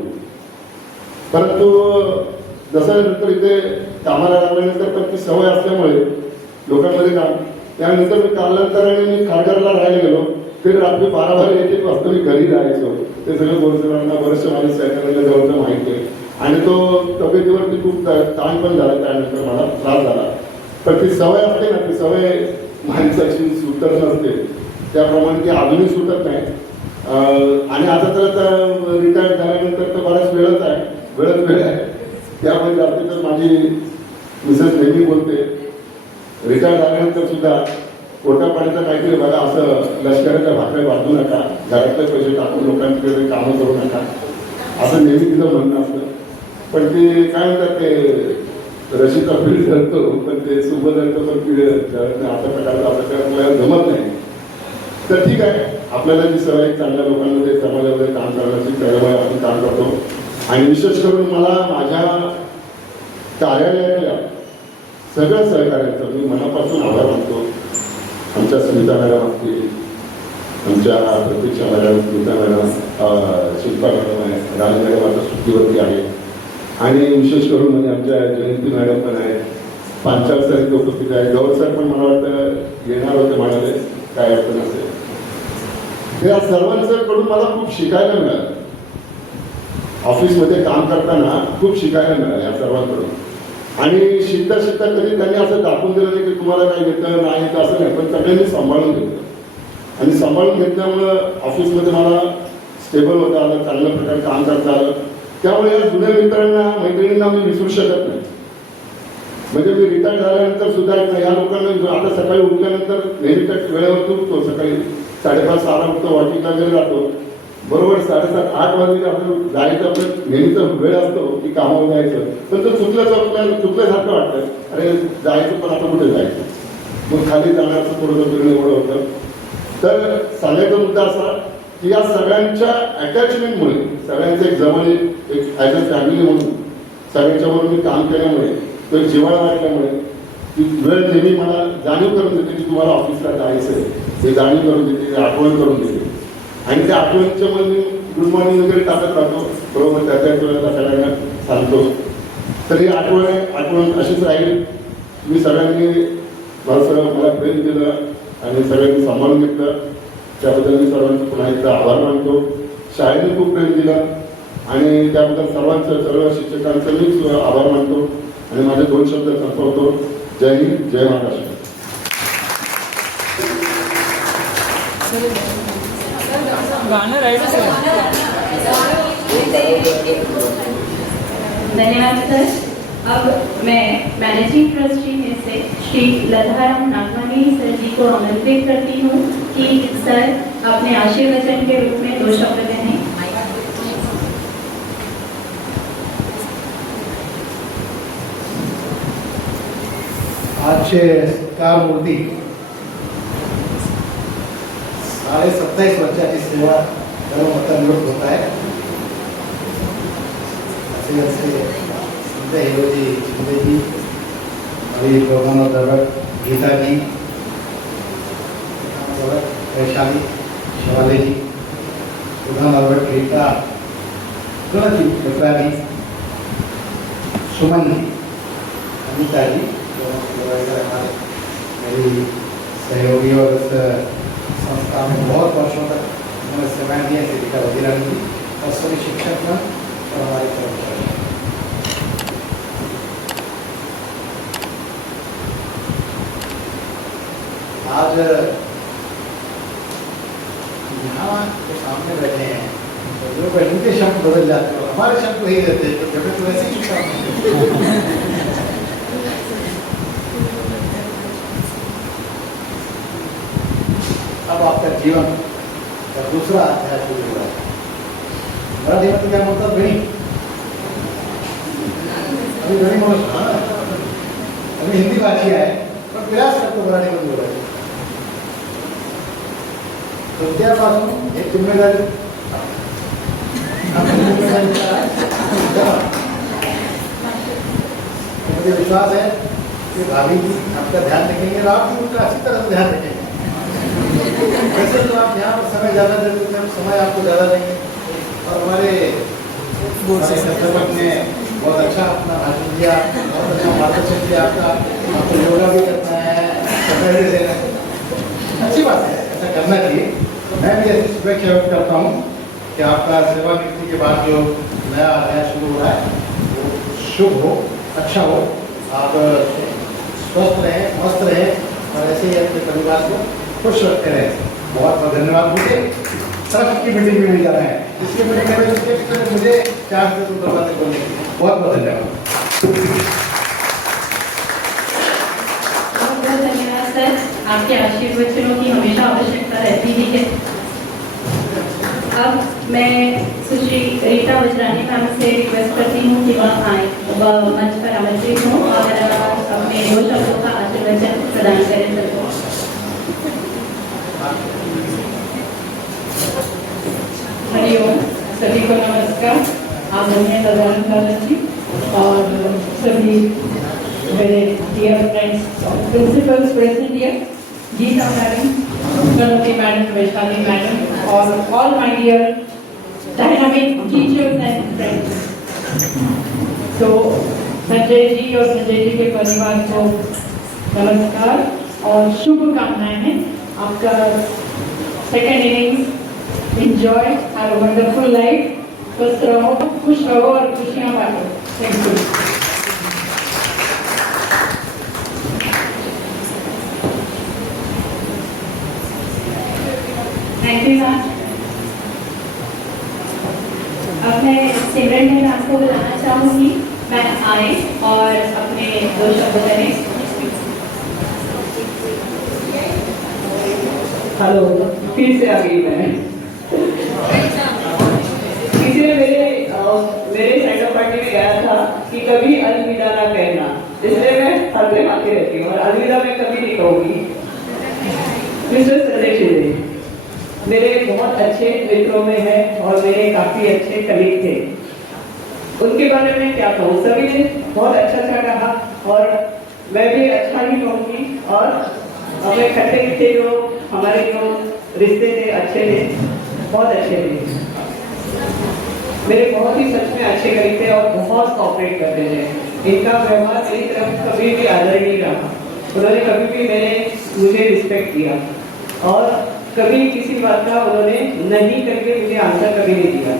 परंतु जसं नंतर इथे कामाला लागल्यानंतर पण ती सवय असल्यामुळे लोकांमध्ये काम, त्यानंतर मी कालांतराने मी खारघरला राहायला गेलो. ते रात्री 12-1 वाजता मी घरी जायचो. ते सगळं बोलताना बरेचसे माझ्या सहकार्याला जवळचं माहिती आहे. आणि तो तब्येतीवरती खूप ताण पण झाला, त्यानंतर मला त्रास झाला. पण ती सवय असते ना, ती सवय माणसाची सुटत नसते, त्याप्रमाणे ती अजूनही सुटत नाही. आणि आता तर रिटायर झाल्यानंतर तर बराच वेळच आहे, वेळ आहे. त्यामुळे रात्री तर माझी मिसेस नेहमी बोलते, रिटायर झाल्यानंतर सुद्धा पोटा पाण्याचं काहीतरी बघा, असं लष्कराच्या भाकऱ्या बांधू नका, घरातले पैसे टाकून लोकांकडे कामं करू नका, असं नेहमी तिचं म्हणणं असतं. पण ते काय म्हणतात, ते रशीचा पिढी धरतो पण ते सुबधरतं पण पिढी धरत, अशा प्रकारचं असं काय आपल्याला जमत नाही. तर ठीक आहे, आपल्याला जी सवय चांगल्या लोकांमध्ये समाजामध्ये काम करण्याची त्यामुळे आपण काम करतो. आणि विशेष करून मला माझ्या कार्यालयातल्या सगळ्या सहकार्यांचं मी मनापासून आभार मानतो. आमच्या स्मिता मॅडम असतील, आमच्या Pratiksha madam, Smita madam, Shilpa madam आहे, राज मॅडम आता सुट्टीवरती आहे, आणि विशेष करून म्हणजे आमच्या जयंती मॅडम पण आहेत, पांचाल सर इथे उपस्थित आहे, गौर सर पण मला वाटतं येणार होते, म्हणाले काय अर्थ नसेल. या सर्वांकडून मला खूप शिकायला मिळालं. ऑफिसमध्ये काम करताना खूप शिकायला मिळालं या सर्वांकडून. आणि शिकता शिकता कधी त्यांनी असं दाखवून दिलं नाही की तुम्हाला काय येतं नाही येतं, असं नाही, पण सगळ्यांनी सांभाळून घेतलं. आणि सांभाळून घेतल्यामुळं ऑफिसमध्ये मला स्टेबल होता आलं, चांगल्या प्रकारे काम करता आलं. त्यामुळे या जुन्या मित्रांना, मैत्रिणींना मी विसरू शकत नाही. म्हणजे मी रिटायर झाल्यानंतर सुद्धा या लोकांना आता सकाळी उठल्यानंतर नेहमीच्या वेळेवर उठतो, सकाळी 5:30-6 उठतो, वॉकिंगला वगैरे जातो. बरोबर 7:30-8 वाजता आपण जायचं, आपलं नेहमीचा वेळ असतो की कामावर जायचं, पण तो चुकल्यासारखं वाटतं, अरे जायचं पण आता कुठे जायचं, मग खाली जाण्याचं थोडंसं फिरणं एवढं होतं. तर सांगायचा मुद्दा असा की या सगळ्यांच्या अटॅचमेंटमुळे, सगळ्यांचं एक जवळ एक ॲज अ फॅमिली म्हणून सगळ्यांच्याबरोबर मी काम केल्यामुळे, तो एक जिव्हाळा वाटल्यामुळे ती वेळ नेहमी मला जाणीव करून देते की तुम्हाला ऑफिसला जायचं आहे, हे जाणीव करून देते, आठवण करून देते. आणि त्या आठवणीच्या मध्ये मी गुड मॉर्निंग वगैरे टाकत राहतो, बरोबर त्या वेळेला सगळ्यांना सांगतो. तर ही आठवण अशीच राहील. मी सगळ्यांनी मला प्रेम दिलं आणि सगळ्यांनी सांभाळून घेतलं, त्याबद्दल मी सर्वांचं पुन्हा एकदा आभार मानतो. शाळेने खूप प्रेम दिलं आणि त्याबद्दल सर्व शिक्षकांचं मी आभार मानतो. आणि माझे 2 शब्द संपवतो. जय हिंद, जय महाराष्ट्र. गाणं राईट सर. धन्यवाद सर. अब मैं मैनेजिंग ट्रस्टी में से श्री लधाराम नागवानी सर जी को आमंत्रित करती हूँ कि सर अपने आशीर्वचन के रूप में 2 शब्द कहें. आजचे सत्कार मूर्ती 27.5 वर्षाची सेवा करून आता निवृत्त होत आहे. असे संत हिरोजी शिंदेजी, अभी प्रोग्राम दरबार गीताजी, वैशाली शिवालेजी, प्रोग्राम दरबार गीता गणजी, मित्राजी, सुमनजी, अनिताजी, मेरी सहयोगी और इस संस्था में बहुत वर्षों तक उन्होंने सेवाएं दी हैं, दीपिका वजीरा जी और सभी शिक्षक और हमारे कर्मचारी. आज यहाँ के सामने बैठे हैं तो जो उनके शब्द बदल जाते हो, हमारे शब्द वही रहते हैं, तो जगह तो वैसे ही चुका. अब आपका जीवन का दूसरा अध्याय शुरू हुआ है. मराठी में क्या बोलता बहनी, अभी बहनी बोलो, अभी हिंदी भाषी है पण प्रयास करतो मराठी मध्ये बोलायचं. उद्यापासून एक जिम्मेदारी मुझे विश्वास है कि भाभी जी आपका ध्यान रखेंगे और आप भी उनका अच्छी तरह से ध्यान रखेंगे। वैसे तो आप यहाँ पर समय ज़्यादा देते हैं, हम समय आपको ज़्यादा देंगे। और हमारे अध्यापक ने बहुत अच्छा अपना भाषण दिया, बहुत अच्छा मार्गदर्शन किया आपका। आपको योगा भी करना है, समय भी देना है, अच्छी बात है, ऐसा करना चाहिए। मैं भी ऐसी शुभेच्छा व्यक्त करता हूँ कि आपका सेवानिवृत्ति के बाद जो नया अध्याय शुरू हो रहा है वो शुभ हो, अच्छा हो। आप स्वस्थ रहें, मस्त रहें और ऐसे ही अपने परिवार को खुश रखते रहें। बहुत बहुत धन्यवाद। मुझे ट्रस्ट की मीटिंग में जा रहे हैं, इसकी मीटिंग में मुझे चार से दो बातें बोलने की। बहुत बहुत धन्यवाद। बहुत बहुत धन्यवाद सर, आपके आशीर्वचनों की हमेशा आवश्यकता रहती ही है। अब मैं सुश्री रीता वजरानी मैम से रिक्वेस्ट करती हूँ कि वह आए, वह मंच पर आमंत्रित हों और अपने 2 शब्दों का आशीर्वचन प्रदान करें सबको। हरिओम, सभी को नमस्कार। आदरणीय प्रधानमंत्री जी और सभी मेरे dear friends, principals present here, Geeta madam, Pranati madam, Vaishali madam और all my dear dynamic teachers and friends. तो संजय जी और संजय जी के परिवार को नमस्कार और शुभकामनाएं हैं। आपका second innings enjoy, have a wonderful life, स्वस्थ रहो, खुश रहो और खुशियां बांटो। Thank you. Thank you ma'am. अब मैं सिमरन मैम को बुलाना चाहूँगी, मैम आए और अपने 2 शब्द करें। हेलो, फिर से आ गई मैं। इसलिए मेरे सेंड ऑफ पार्टी में गया था कि कभी अलविदा ना कहना, इसलिए मैं हर दिन आती रहती हूँ और अलविदा मैं कभी नहीं कहूँगी। मिस्टर संजय शिंदे मेरे बहुत अच्छे मित्रों में है और मेरे काफी अच्छे कलीग थे। उनके बारे में क्या कहूँ, सभी ने बहुत अच्छा कहा और मैं भी अच्छा ही कहूँगी। और हमें खट्टे मीठे जो हमारे जो रिश्ते थे अच्छे थे, बहुत अच्छे थे। मेरे बहुत ही सच में अच्छे कलीग थे और बहुत कोऑपरेट करते थे। इनका व्यवहार मेरी तरफ कभी भी आदरणीय रहा। उन्होंने कभी भी मुझे रिस्पेक्ट किया और कभी किसी बात का उन्होंने नहीं करके मुझे आंसर कभी नहीं दिया।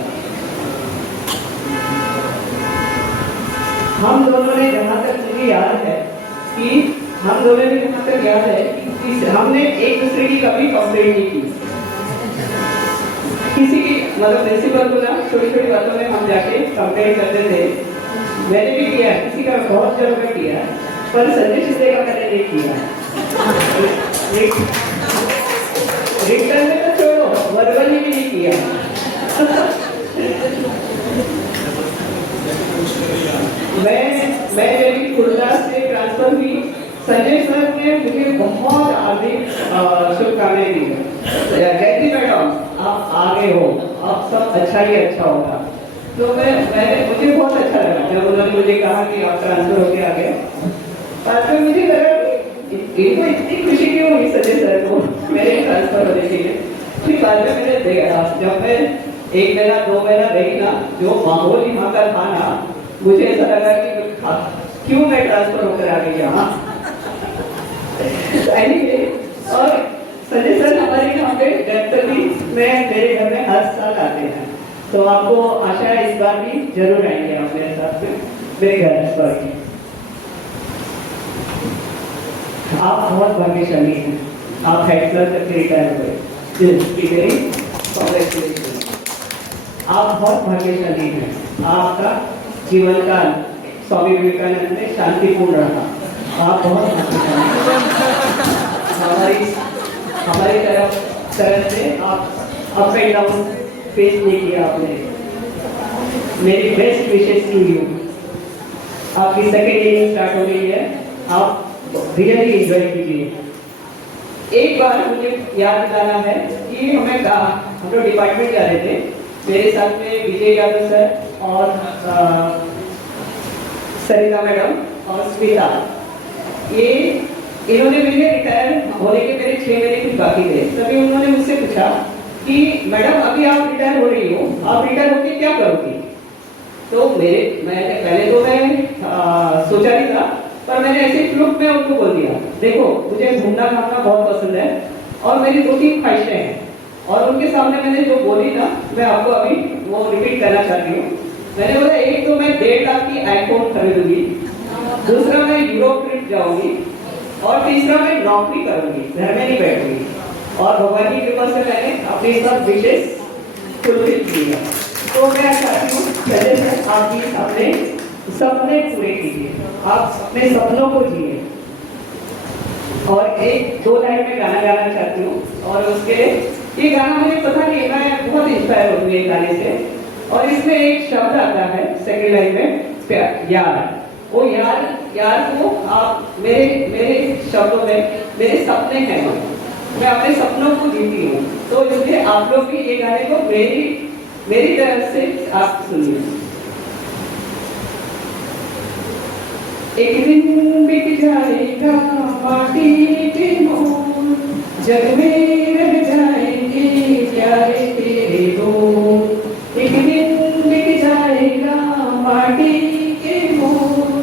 हम दोनों ने जहाँ तक मुझे याद है कि हम दोनों ने जहाँ तक याद है कि हमने एक दूसरे की कभी कंप्लेंट नहीं की। किसी की मतलब प्रिंसिपल को ना छोटी छोटी बातों में हम जाके कंप्लेंट करते थे। मैंने भी किया, किसी का बहुत जरूर किया, पर संजय शिंदे का मैंने नहीं किया। रिटर्न में तो छोड़ो, वर्बली भी नहीं किया। मैं जब खुर्दा से ट्रांसफर हुई, संजय सर ने मुझे बहुत हार्दिक शुभकामनाएं दी। जयती मैडम आप आगे हो, आप सब अच्छा ही अच्छा होगा। तो मुझे बहुत अच्छा लगा जब उन्होंने मुझे कहा कि आप ट्रांसफर होके आ गए। बाद में मुझे लगा इनको इतनी खुशी क्यों हुई संजय सर को मेरे ट्रांसफर होने के लिए। फिर बाद में मैंने देखा, जब मैं 1 महीना 2 महीना रही ना, जो माहौल यहाँ का था ना, मुझे ऐसा लगा कि क्यों मैं ट्रांसफर होकर आ गई यहाँ। और संजय सर हमारे यहाँ पे डेफिनेटली मेरे घर में हर साल आते हैं, तो आपको आशा है इस बार भी जरूर आएंगे आप मेरे साथ में मेरे घर पर। आप बहुत भाग्यशाली हैं, आप हेड क्लर्क तक रिटायर हुए। आप बहुत भाग्यशाली हैं, आपका जीवन काल स्वामी विवेकानंद में शांतिपूर्ण रहा। आप बहुत हमारी तरफ से आप अप एंड डाउन फेस नहीं किया आपने। मेरी बेस्ट विशेष टू यू। आपकी सेकेंड इनिंग स्टार्ट हो गई है, आप रियली एंजॉय कीजिए। एक बार मुझे याद दिलाना है कि हम लोग डिपार्टमेंट जा रहे थे, मेरे साथ में विजय यादव सर और सरिता मैडम और स्मिता, ये इन्होंने मेरे रिटायर होने के मेरे 6 महीने कुछ बाकी थे, तभी उन्होंने मुझसे पूछा कि मैडम अभी आप रिटायर हो रही हो, आप रिटायर होकर क्या करोगी? तो मैंने पहले तो मैं सोचा नहीं था, पर मैंने ऐसे फ्लुक में उनको बोल दिया, देखो मुझे घूमना घामना बहुत पसंद है और मेरी 2-3 ख्वाहिशें हैं, और उनके सामने मैंने जो बोली ना, मैं आपको अभी वो रिपीट करना चाहती हूँ। मैंने बोला, एक तो मैं 1.5 लाख की आईफोन खरीदूंगी, दूसरा मैं यूरोप ट्रिप जाऊंगी, और तीसरा मैं नौकरी करूंगी, घर में नहीं बैठूंगी। और भगवान की कृपा से मैंने अपनी सब विशेष फुलफिल किया। तो मैं चाहती हूँ पहले से आप भी अपने सपने पूरे कीजिए, आप अपने सपनों को जिए। और 1-2 लाइन में गाना गाना चाहती हूँ, और उसके ये गाना मुझे पता नहीं, मैं बहुत इंस्पायर होती हूँ ये गाने से। और इसमें एक शब्द आता है सेकेंड लाइन में, यार। वो यार को आप मेरे शब्दों में मेरे सपने हैं, मैं अपने सपनों को जीती हूँ। तो इसलिए आप लोग भी ये गाने को मेरी तरफ से आप सुनिए। एक दिन बिक जाएगा माटी के मोल, जग में रह जाएंगे प्यारे तेरे बोल। एक दिन बिक जाएगा माटी के मोल,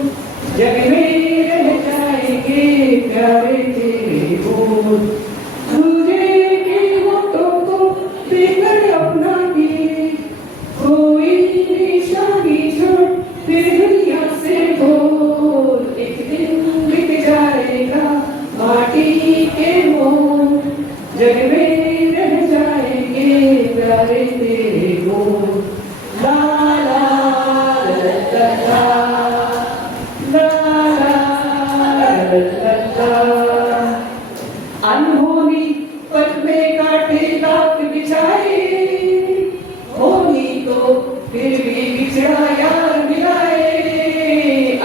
जग में रह जाएंगे प्यारे तेरे बोल। तुझे के होठों को देकर अपना भी कोई निशानी छोड़ फिर दुनिया से बोल। एक दिन बिक जाएगा माटी के मोल, जग में रह जाएंगे प्यारे तेरे बोल। ला ला ला ला ला ला ला ला। अनहोनी पथ में काटे लाख बिछाए, होनी तो फिर भी बिछड़ा यार मिलाए।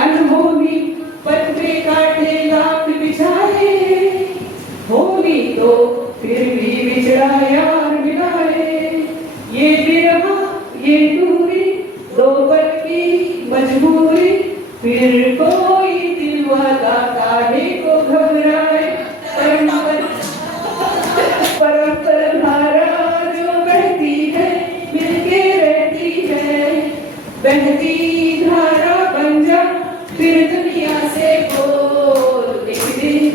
अनहोनी पथ में काटे लाख बिछाए, होनी तो फिर भी बिछड़ा यार मिलाए। ये बिरहा ये दूरी दो पल की मजबूरी, फिर कोई दिल वाला काहे को घबराए। परंपर धारा जो बहती है मिलके रहती है, बहती धारा बन जा फिर दुनिया से बोल। एक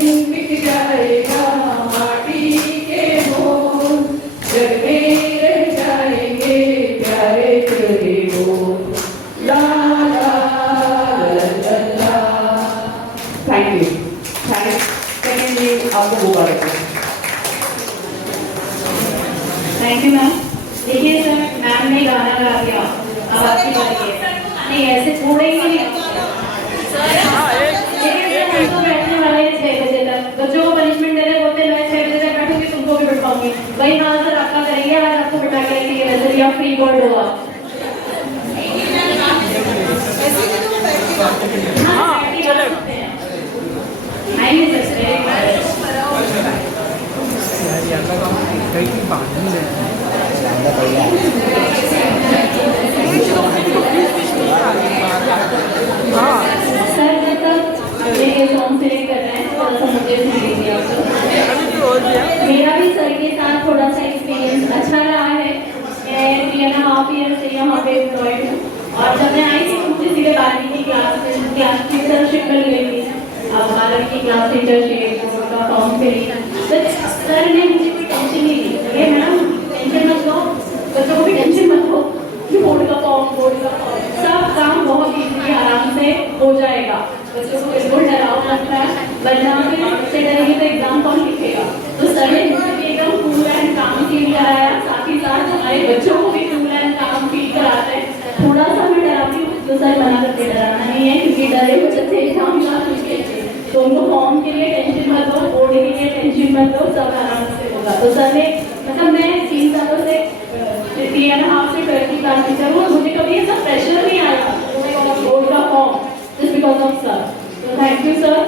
दिन बिक जाएगा माटी के मोल, जग में रह जाएंगे प्यारे तेरे बोल। ला ला ला ला। Thank you. आपको मुबारक हो। Thank you ma'am. देखिए सर, मैम ने गाना गा दिया, अब आपकी बारी है। नहीं, ऐसे थोड़े ही नहीं। देखिए सर, हम तो बैठने वाले हैं 6 बजे तक। बच्चों को पनिशमेंट देने बोलते हैं, मैं 6 बजे तक बैठूंगी, तुमको भी बिठाऊंगी। वही हाल सर आपका करेंगे, आज आपको बिठा के रखेंगे, वैसे भी आप फ्री बर्ड हो आप। आएंगे सर। सर जब तक ये सॉन्ग सिलेक्ट कर रहे हैं, थोड़ा सा मुझे सुन लीजिए आप। मेरा भी सर के साथ थोड़ा सा एक्सपीरियंस अच्छा रहा है। मैं 3.5 ईयर से यहाँ पे एम्प्लॉयड हूँ, और जब मैं आई थी तो मुझे सीधे 12वीं की क्लास टीचरशिप मिल गई थी। अब 12वीं की क्लास टीचरशिप का फॉर्म फिली, सर ने मुझे कोई टेंशन नहीं दी। अरे मैडम टेंशन मत लो, बच्चों को भी टेंशन मत लो कि बोर्ड का फॉर्म सब काम बहुत इजीली आराम से हो जाएगा। बच्चों को बिल्कुल डराव लगता है, वरना से डरेंगे तो एग्जाम कौन लिखेगा। तो सर ने मुझे भी एकदम कूल एंड काम फील कराया, साथ ही साथ हमारे बच्चों को भी कूल एंड काम फील कराते हैं। थोड़ा सा मैं डराती हूँ तो सर मना करके डराना नहीं है, क्योंकि डरे बच्चे से एग्जाम ना लिखे तो उनको फॉर्म के लिए टेंशन मत लो, बोर्ड के लिए टेंशन मत लो, सब आराम से होगा। तो सर ने मतलब मैं 3 सालों से 3.5 से 12वीं क्लास टीचर हूँ, मुझे कभी ऐसा प्रेशर नहीं आया बोर्ड का form just because of sir. तो थैंक यू सर।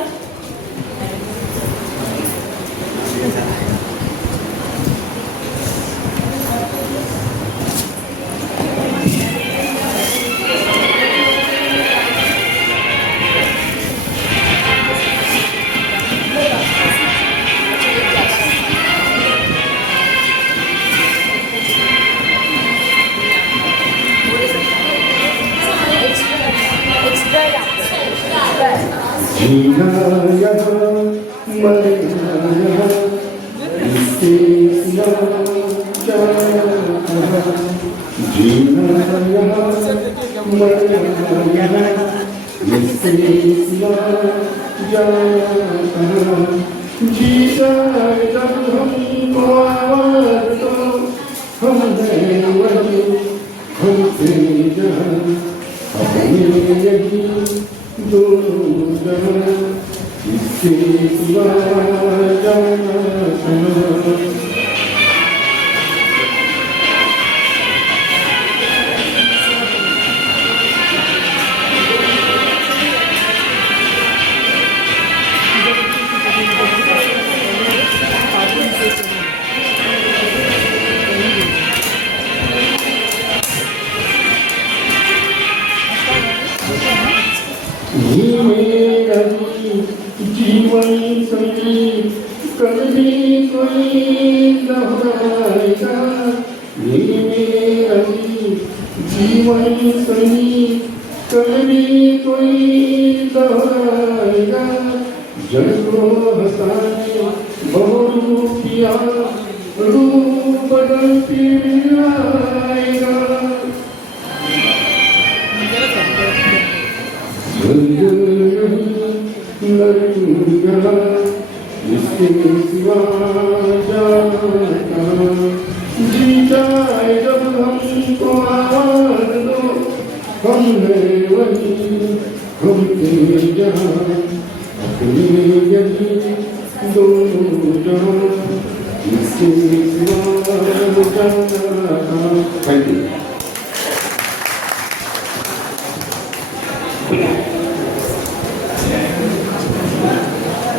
जीना यहाँ मरना यहाँ इससे सिवा जाना कहाँ जीना यहाँ मरना यहाँ इससे सिवा जाना कहाँ जी जाए जब हमको आवाज़ तो हम हैं वही हमसे जहाँ अपने यही दोनों जहाँ इसके सिवा जाना कहाँ ये मेरा जीवन संगीत कभी कोई दोहराएगा ये मेरा जीवन संगीत कभी कोई दोहराएगा जन को हंसाने बहुत किया रूप बदल फिर आएगा लड़ूंगा इसके सिवा जाना जी जाए जब हमको आवाज़ दो हम हैं वही हम थे जहाँ अपने यही दोनों जहाँ इसके सिवा जाना। Thank you.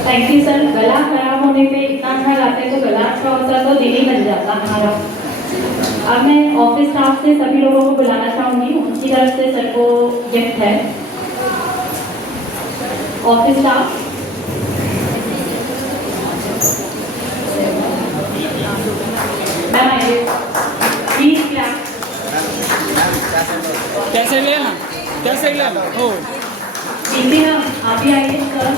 Thank you sir. गला खराब होने पे इतना अच्छा गाते तो गला अच्छा होता तो दिन ही बन जाता हमारा। अब मैं ऑफिस स्टाफ से सभी लोगों को बुलाना चाहूंगी, उनकी तरफ से सर को गिफ्ट है। ऑफिस स्टाफ मैम आइए प्लीज क्लैप। कैसे लेना कैसे लेना ओ दीदी मैम आप भी आइए सर।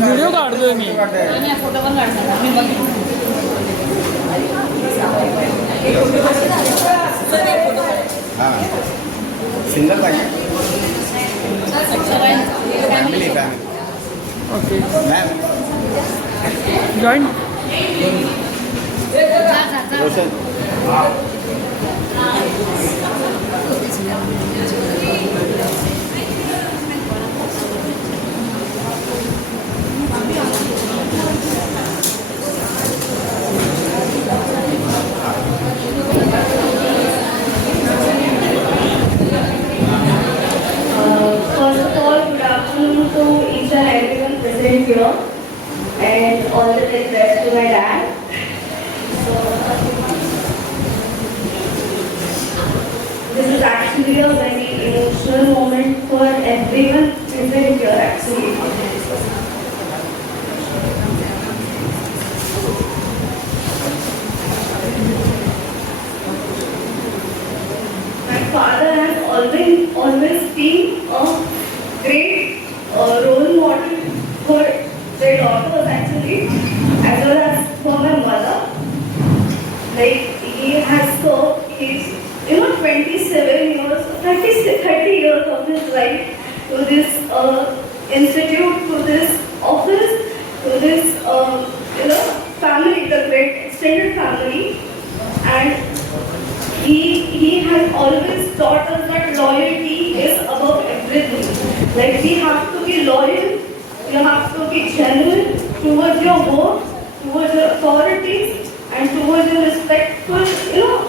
वीडियो काढ दो मी फोटो पण काढणार मी बघितलं। सिंगल पाहिजे family okay ma'am join Roshan First of all, good afternoon to each and everyone present here, and all the very best to my dad. So, this is actually a very emotional moment for everyone present here, actually. My father has always been a great role model for their daughters, actually, as well as for my mother. Like, he has served his 27 years, 30 years of his life to this institute, to this office, to this family, the great extended family, and he has always taught us that loyalty is above everything. Like, we have to be loyal, you have to be genuine towards your work, towards your authorities, and towards your respectful,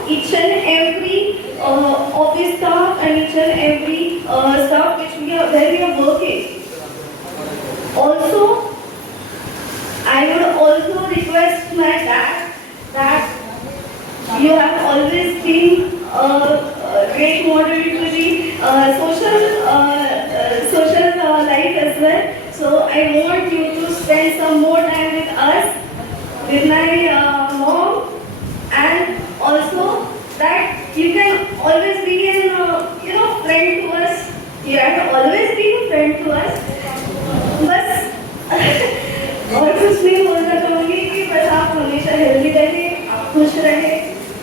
each and every office staff and each and every staff where we are working. Also, I would also request my dad that you have always been a great model to the social always been, friend to us. He had always been friend to us. बस और कुछ नहीं बोलना चाहूँगी कि बस आप हमेशा हेल्दी रहे, आप खुश रहे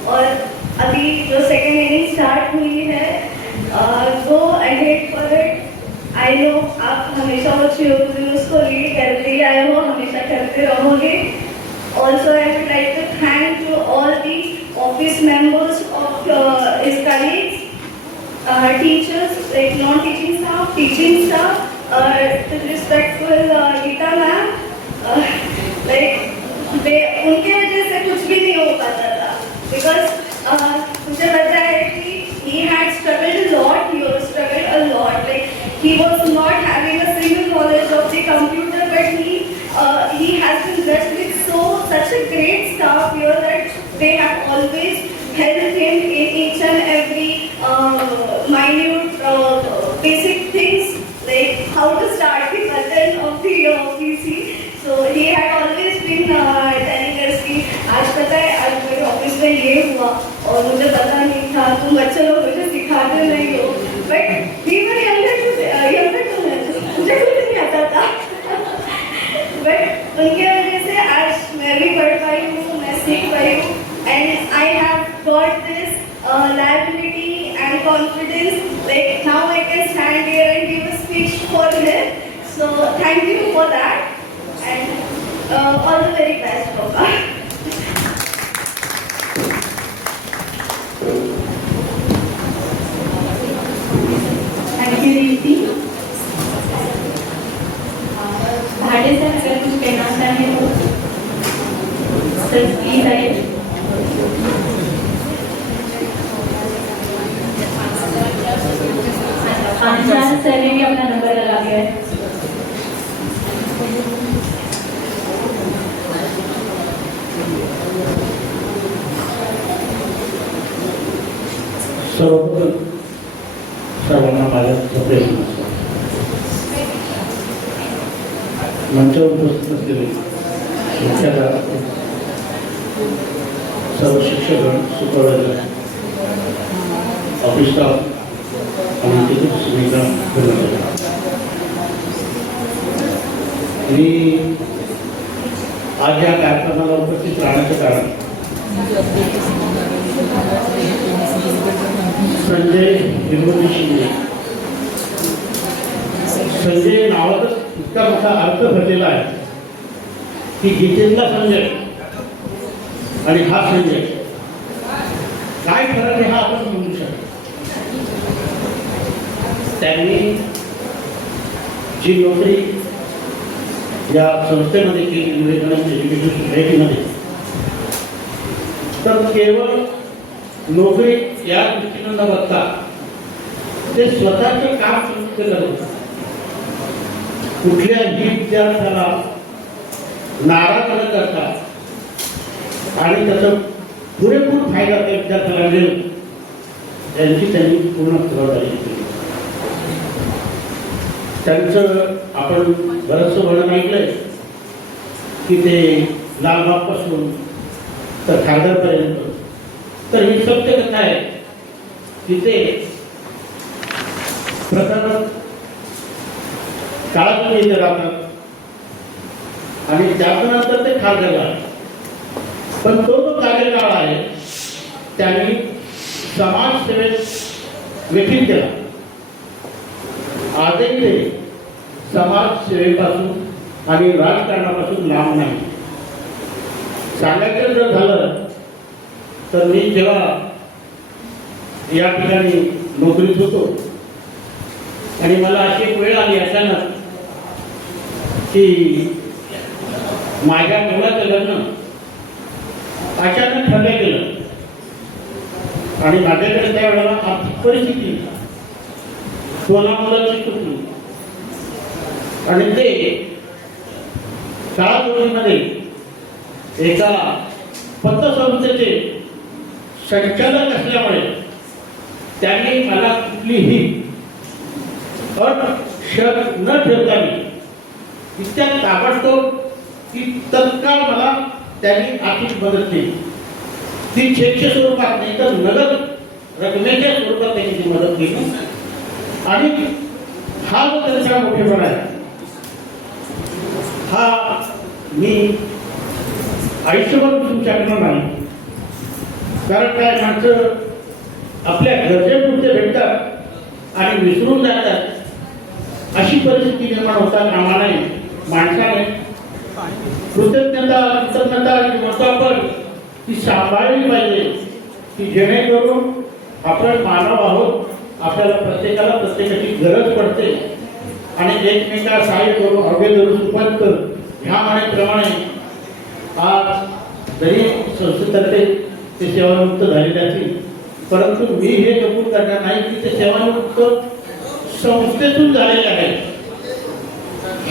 और अभी जो सेकेंड इनिंग स्टार्ट हुई है go ahead for it. I know आप हमेशा वो चीज़ को लीड करते आए हो, हमेशा करते रहोगे. Also, I would like to thank to all the office members of his colleagues, teachers, like non-teaching staff, teaching staff, the respectful Gita ma'am, like उनके वजह से कुछ भी नहीं हो पाता था. Because मुझे लगता है कि he had struggled a lot, he was struggled a lot. Like he was not having a single knowledge of the computer, but he has been blessed with such a great staff here that they have always helped him in each and every minute basic things, like how to start the button of the PC. So he had always been telling us कि आज पता है आज मेरे ऑफिस में ये हुआ और मुझे पता नहीं था, तुम बच्चे लोग मुझे सिखाते नहीं हो. But we were younger to मुझे कुछ नहीं आता था. बट उनके वजह से आज मैं भी पढ़ पाई हूँ, मैं सीख पाई हूँ. And I have got this liability and confidence. Like now I can stand here and give a speech for him. So thank you for that. And all the very best, Papa. Thank you Deepti. Bhate sir अगर कुछ कहना चाहें तो सर प्लीज आइए. आंचार सर ने भी अपना नंबर लगा दिया है. सर्वप्रथम सर्वांना माझ्या सप्रेम नमस्कार. मंचावर उपस्थित असलेले मुख्याध्यापक, सर्व शिक्षकगण, सुपरवायझर, ऑफिस स्टाफ आणि तिथे सुविधा कर्मचारी, मी आज या कार्यक्रमाला उपस्थित राहण्याचं कारण संजय विनोदी शिंदे. संजय नावातच इतका मोठा अर्थ भरलेला आहे की गीतेतला संजय आणि हा संजय काय फरक आहे हा आपण म्हणू शकतो. त्यांनी जी नोकरी या संस्थेमध्ये केली, विवेकानंद एज्युकेशन सोसायटीमध्ये, तर केवळ नोकरी या दृष्टीनं न बघता ते स्वतःचं काम सुरू केलं होतं. कुठल्याही विद्यार्थ्याला नाराज न करता आणि त्याचा पुरेपूर फायदा त्या विद्यार्थ्याला मिळेल यांची त्यांनी पूर्ण जबाबदारी घेतली. त्यांचं आपण बरंचसं वर्णन ऐकलंय की ते लालबागपासून तर खारघरपर्यंत. तर ही सत्य कथा आहे की ते प्रथम काळातून येथे राहतात आणि त्यानंतर ते खारघरला. पण तो जो कार्यकाळ आहे त्यांनी समाजसेवेत व्यतीत केला. आजही ते समाजसेवेपासून आणि राजकारणापासून लांब नाही. सांगायचं जर झालं तर मी जेव्हा या ठिकाणी नोकरीत होतो आणि मला अशी एक वेळ आली अचानक की माझ्या मुलाचं लग्न अचानक ठरलं गेलं आणि माझ्याकडे त्यावेळेला आर्थिक परिस्थिती सोना मुलाची चुकली आणि ते काळाबोलीमध्ये एका पतसंस्थेचे संचालक असल्यामुळे त्यांनी मला कुठलीही अट शर्त न ठेवताना इतक्या ताबडतोब की तत्काळ मला त्यांनी आर्थिक मदत केली. ती चेकच्या स्वरूपात नाही तर नगद रकमेच्या स्वरूपात त्यांनी ती मदत केली आणि हा जो त्यांचा मोठेपणा आहे हा मी आयुष्यभर विसरू शकणार नाही. कारण काय माणसं आपल्या गरजेपुरते भेटतात आणि विसरून जातात अशी परिस्थिती निर्माण होता कामा नये. माणसाने कृतज्ञता जी म्हणतो आपण ती सांभाळली पाहिजे की जेणेकरून आपण मानव आहोत. आपल्याला प्रत्येकाला प्रत्येकाची गरज पडते आणि एकमेकाला सहाय्य करून हवे धरून सुपंत ह्या म्हणेप्रमाणे आज जरी संस्थेतर्फे ते सेवानिवृत्त झालेले असतील परंतु मी हे कबूल करणार नाही की ते सेवानिवृत्त संस्थेतून झालेले आहेत.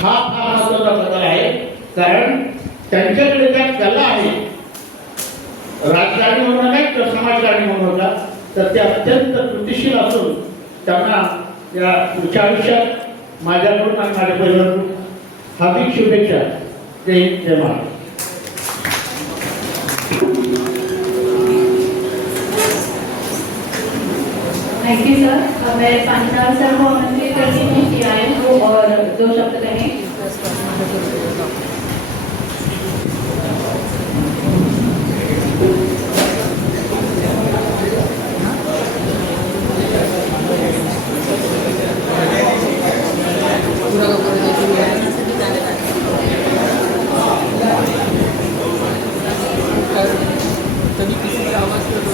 हा फार महत्वाचा बदल आहे कारण त्यांच्याकडे ज्या कला आहे राजकारणी म्हणून नाही तर समाजकारणी म्हणून होता तर ते अत्यंत कृतिशील असून त्यांना या पुढच्या आयुष्यात माझ्याकडून आणि माझ्या परिवाराकडून हार्दिक शुभेच्छा. जय हिंद जय महाराष्ट्र. Thank you sir. मैं पांचाल सर को आमंत्रित करती हूँ कि आए हो और 2 शब्द कहें. कभी किसी का आवाज़ कर दो.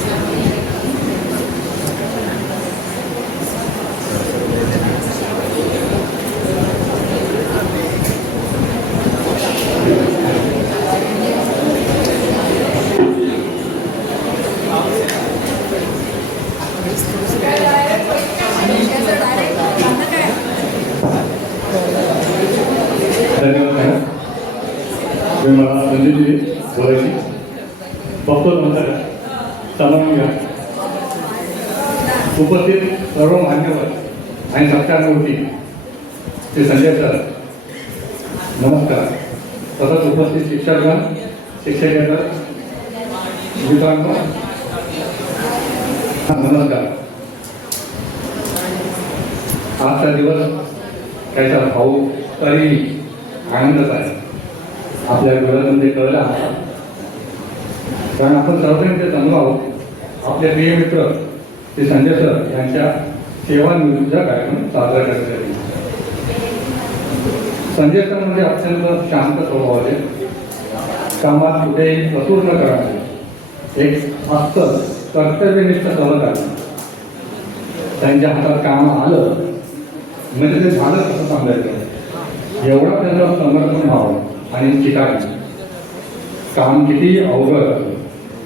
धन्यवाद. मला संजयजी बोलायची बघतो म्हणतात समजून घ्या. उपस्थित सर्व मान्यवर आणि सत्कारमूर्ती श्री संजय सर नमस्कार. तसंच उपस्थित शिक्षकगण शिक्षकेतर मित्रांनो नमस्कार. आजचा दिवस काहीसा भाऊ तरी आनंदच आहे. आपल्या डोळ्यामध्ये कळला कारण आपण सर्वजण ते जमलो आहोत. आपले प्रिय मित्र श्री संजय सर यांच्या सेवानिवृत्तीचा कार्यक्रम साजरा करण्यासाठी. संजय सर म्हणजे अत्यंत शांत स्वभावाचे कामात कुठेही कसूर न करणारे एक असतं कर्तव्यनिष्ठ सहकारी. त्यांच्या हातात काम आलं म्हणजे ते झालं कसं सांगायचं एवढं त्यांचं समर्पण व्हावं आणि चिकाटी. काम किती अवघड असतं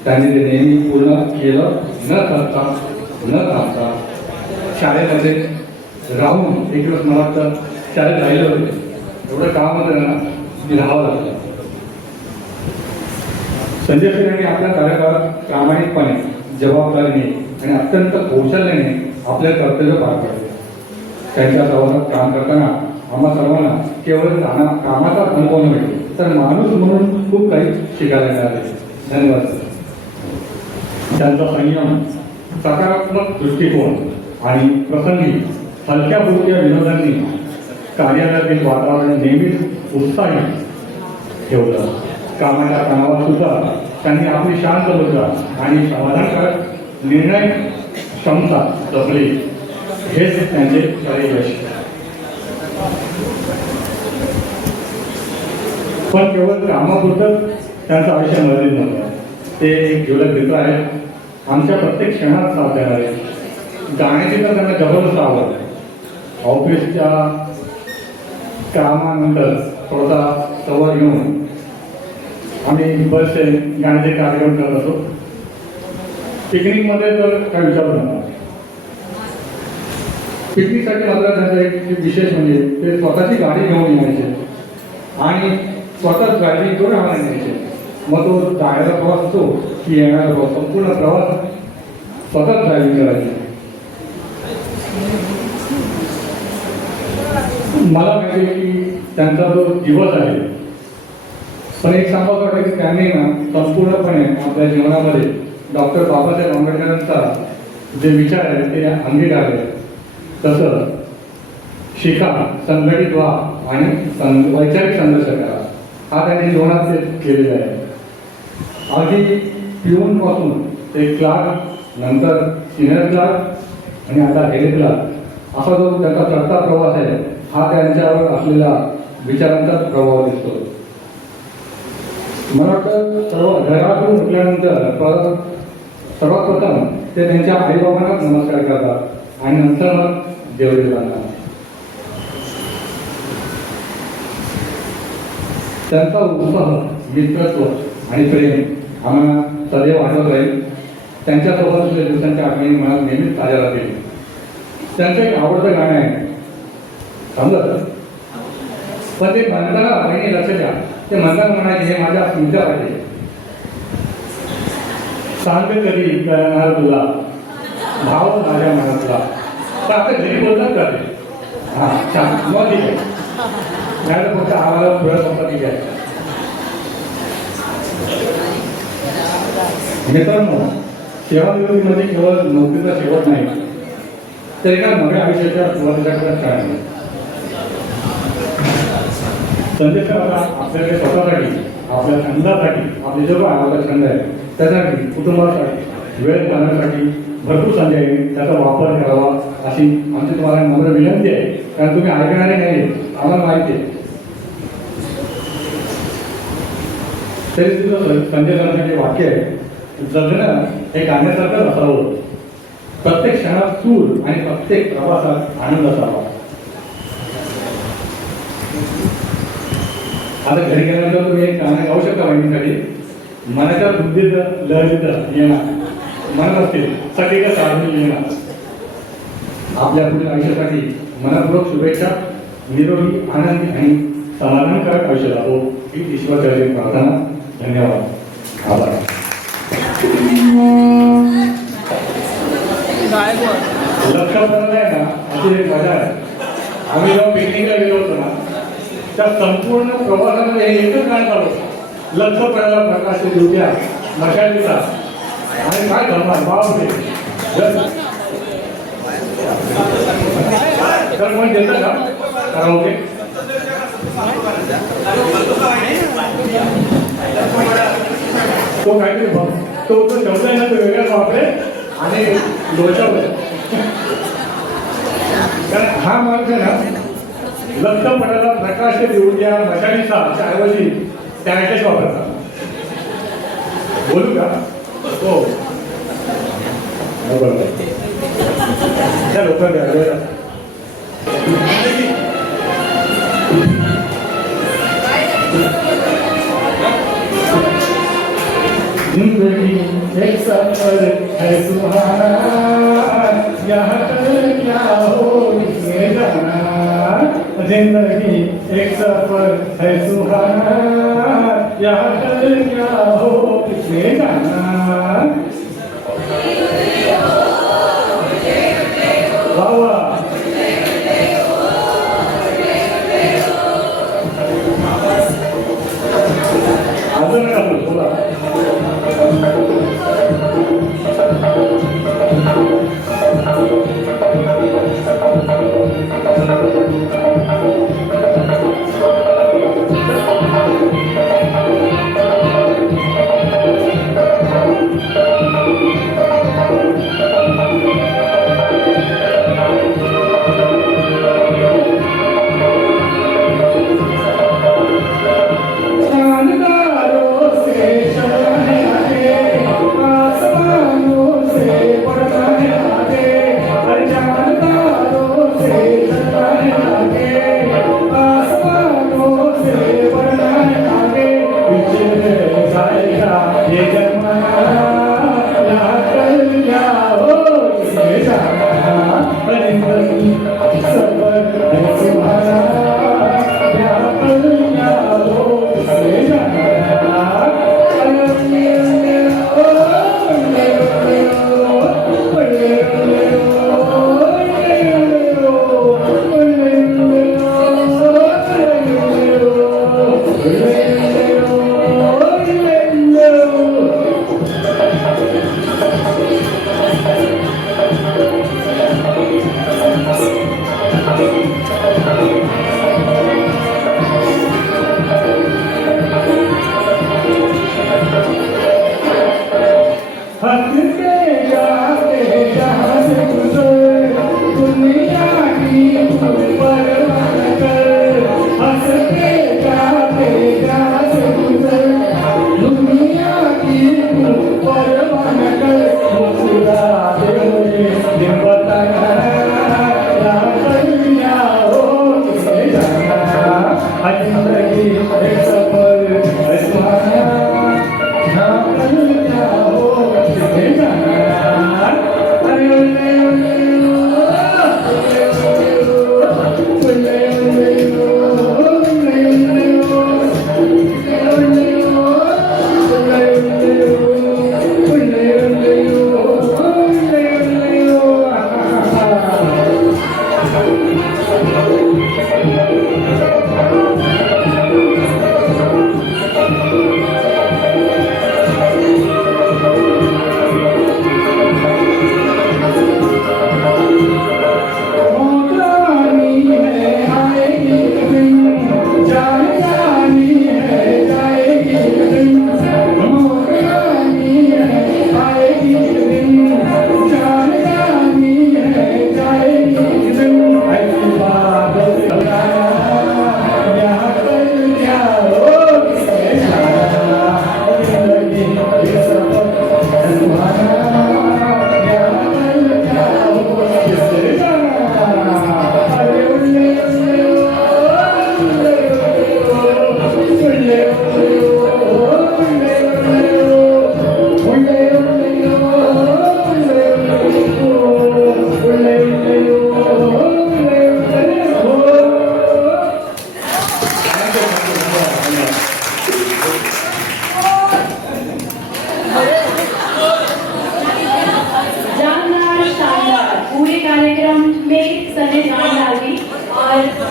त्यांनी ते नेहमी पूर्ण केलं न थांबता. शाळेमध्ये राहून एक दिवस मला वाटतं शाळेत राहिलं होते एवढं काम होतं ना की राहावं लागलं. संजय सर यांनी आपल्या कार्यकाळात प्रामाणिकपणे जबाबदारीने आणि अत्यंत कौशल्याने आपले कर्तव्य पार पाडले. त्यांच्या सहवासात काम करताना आम्हा सर्वांना केवळ कामाचा अनुभव मिळतो तर माणूस म्हणून खूप काही शिकायला मिळाले. धन्यवाद सर. त्यांचा संयम सकारात्मक दृष्टिकोन आणि प्रसंगी हलक्या फुलक्या विनोदांनी कार्यालयातील वातावरण नेहमीच उत्साही ठेवलं. कामाच्या तणावात सुद्धा त्यांनी आपली शांत मुद्रा आणि समाधानकारक निर्णय क्षमता जपली. हेच त्यांचे खरे यश. पण केवळ कामापुरतं त्यांचं आयुष्य मर्यादित नव्हतं. ते एक ज्वलक मित्र आहेत. आमच्या प्रत्येक क्षणात साथ देणारे. गाण्याची तर त्यांना जबरदस्त आवड. ऑफिसच्या कामानंतर थोडासा सवार घेऊन आम्ही बसचे गाण्याचे कार्यक्रम करत असतो. पिकनिकमध्ये तर काय विचारू नका. पिकनिकसाठी मात्र त्यांचं एक विशेष म्हणजे ते स्वतःची गाडी घेऊन यायचे आणि स्वतः ड्रायव्हिंग करून आम्हाला न्यायचे. मग तो जायला प्रवास असतो की येणारा प्रवास संपूर्ण प्रवास स्वतः ड्रायव्हिंग करायचे. मला माहिती आहे की त्यांचा जो दिवस आहे पण एक सांगावं वाटतं की त्यांनी ना संपूर्णपणे आपल्या जीवनामध्ये डॉक्टर बाबासाहेब आंबेडकरांचा जे विचार आहेत ते अंगीकारले. तसं शिका, संघटित व्हा आणि वैचारिक संघर्ष करा, हा त्यांनी जीवनात ते केलेला आहे. अगदी पिऊन पासून ते क्लार्क, नंतर सिनियर क्लार्क आणि आता हेड क्लार्क असा जो त्यांचा चढता प्रवास आहे हा त्यांच्यावर असलेला विचारांचा प्रभाव दिसतो. मला वाटतं घरातून उठल्यानंतर सर्वात प्रथम ते त्यांच्या आईबाबांनाच नमस्कार करतात आणि नंतर मग देवदेवांना. त्यांचा उत्साह, मित्रत्व आणि प्रेम आम्हाला सदैव आठवत राहील. त्यांच्यासोबत असलेल्या दिवसांच्या आठवणी मला नेहमीच ताज्या राहतील. त्यांचं एक आवडतं गाणं आहे, समजत पण ते म्हणताना बहिणी लक्ष द्या, ते म्हणताना म्हणायचे हे माझ्या स्मृत्यासाठी. सांग कधी करणार तुला भाव माझ्या मनातला. पण आता घरी बोलतात का ते? हां छान, मग ठीक आहे. नाही फक्त आम्हाला पुढे संपत्ती आहे. मित्रांनो, सेवानिवृत्तीमध्ये केवळ नोकरीचा शेवट नाही, तर एका नव्या आयुष्याच्या सुरुवातीच्या काय नाही. संदेश आपल्याकडे स्वतःसाठी, आपल्या छंदासाठी, आपले जो आवडता छंद आहे त्यासाठी, कुटुंबासाठी, वेळ घालण्यासाठी भरपूर संधी आहे, त्याचा वापर करावा अशी आमची तुम्हाला नम्र विनंती आहे. कारण तुम्ही ऐकणारे नाही, आम्हाला माहिती आहे. तरी तुझं संजय सरांसाठी वाक्य आहे, जगणं हे गाण्यासारखंच असावं. प्रत्येक क्षणात सूर आणि प्रत्येक प्रवासात आनंद असावा. आता घरी गेल्यानंतर तुम्ही एक गाणं गाऊ शकता बहिणीसाठी. मनाच्या बुद्धीचं लहरीचं येणार, मन असतील सगळीकडे साधून येणार. आपल्या पुढील आयुष्यासाठी मनपूर्वक शुभेच्छा. निरोगी, आनंदी आणि समाधानकारक आयुष्य लाभो ही ईश्वरचरणी प्रार्थना. धन्यवाद, आभार. लक्षात आहे ना, अशी एक मजा आहे. आम्ही जेव्हा पिकनिकला गेलो होतो ना, त्या संपूर्ण प्रवासामध्ये हे एकच गाणं चालू होतं. लक्ष पडायला प्रकाश दिवट्या मशालीचा आणि काय धमाल बापरे. तर कोण देतं का कराओके? तो काहीतरी तो शब्द आहे ना, तो वेगळा वापरे आणि लोचावर. कारण हा मार्ग आहे ना, लक्ष पडायला प्रकाश देऊया मशालीचा ऐवजी त्याच्याच वापरतात. बोलू का? हो बरोबर. त्या लोकांना जिंदगी एक सफर है सुहाना, यहाँ कल क्या हो इसमें जाना. जिंदगी एक सफर है सुहाना, यहाँ कल क्या हो इसमें जाना. वाह अजून का बोला.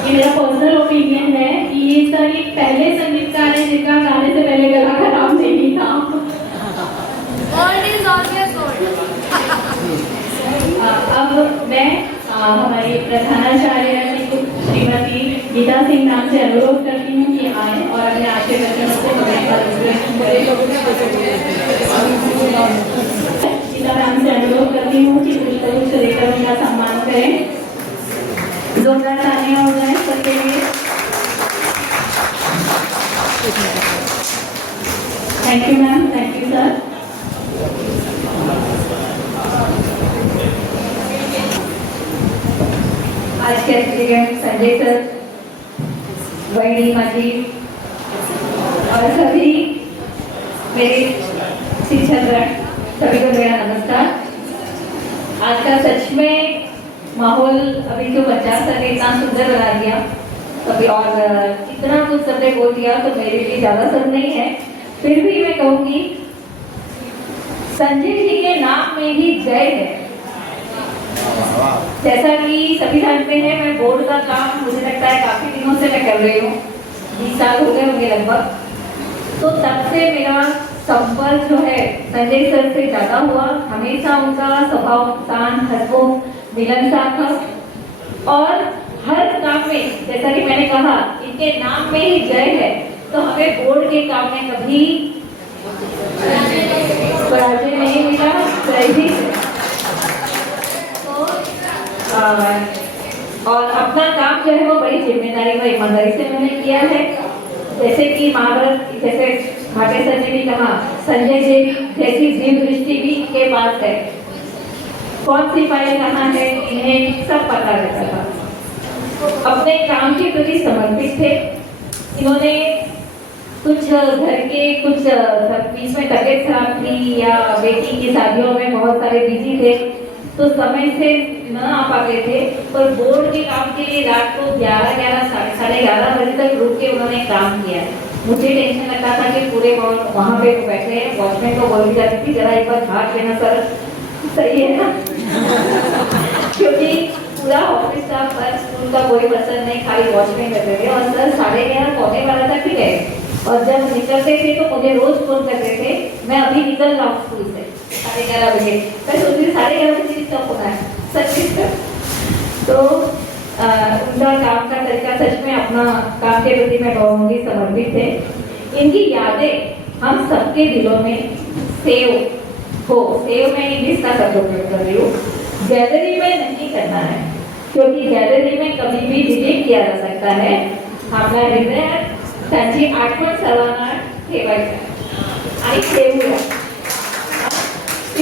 मेरा पर्सनल ओपिनियन है कि ये सर एक पहले संगीतकार है जिनका गाने से पहले गला खराब नहीं था। अब मैं हमारी प्रधानाचार्य श्रीमती गीता सिंह नाम से अनुरोध करती हूँ कि आए और अपने आशय वचनों से हमें गीता नाम से अनुरोध करती हूँ कि पुष्प लेकर उनका सम्मान करें। जोरदार तालियां हो जाए सबके लिए। Thank you ma'am, thank you sir. आज के एस्पिरेंट संजय सर, वैणी माजी और सभी मेरे शिक्षकगण, सभी को मेरा नमस्कार। आज का सच में माहौल अभी जो बच्चा सर ने इतना सुंदर बना दिया कभी और इतना कुछ सबने बोल दिया तो मेरे लिए ज़्यादा सब नहीं है। फिर भी मैं कहूँगी संजय जी के नाम में ही जय है। जैसा कि सभी जानते हैं मैं बोर्ड का काम मुझे लगता है काफ़ी दिनों से मैं कर रही हूँ, 20 साल हो गए होंगे लगभग। तो तब से मेरा संपर्क जो है संजय सर से ज़्यादा हुआ। हमेशा उनका स्वभाव शांत, हंसमुख, मिलनसार था और हर काम में जैसा कि मैंने कहा इनके नाम में ही जय है, तो हमें बोर्ड के काम में कभी पराजय नहीं मिला, जय ही। और अपना काम जो है वो बड़ी जिम्मेदारी व ईमानदारी से मैंने किया है। जैसे कि महाभारत, जैसे भाटे सर ने भी कहा, संजय जी जैसी दिव्य दृष्टि भी इनके पास है। कौन सी फाइल कहाँ है इन्हें सब पता रहता था। अपने काम के प्रति समर्पित थे। इन्होंने कुछ घर के कुछ बीच में तबीयत खराब थी या बेटी की शादियों में बहुत सारे बिजी थे तो समय से न आ पाते थे, पर बोर्ड के काम के लिए रात को 11 साढ़े 11 बजे तक रुक के उन्होंने काम किया। मुझे टेंशन लगता था कि पूरे वहाँ पे बैठे हैं। वॉचमैन को बोल जाती थी जरा एक बार भाग लेना सर, सही है ना क्योंकि पूरा ऑफिस स्टाफ पर स्कूल का कोई पर्सन नहीं, खाली वॉचमैन रहते थे। और सर 11:30 पौने 12 तक भी गए और जब निकलते थे तो मुझे रोज फोन करते थे, मैं अभी निकल रहा हूँ स्कूल से 11:30 बजे। मैं सोचती थी 11:30 बजे कब होना है सच। तो उनका काम का तरीका सच में अपना काम के प्रति मैं कहूँगी समर्पित थे। इनकी यादें हम सबके दिलों में सेव हो, सेव मैं इंग्लिश का शब्द उपयोग कर रही हूँ। गैलरी में नहीं करना है, क्योंकि गॅलरी में कभी भी डिलीट किया जा सकता है. आपल्या हृदयात त्याची आठवण सर्वांना ठेवायची आहे आणि ठेवूया.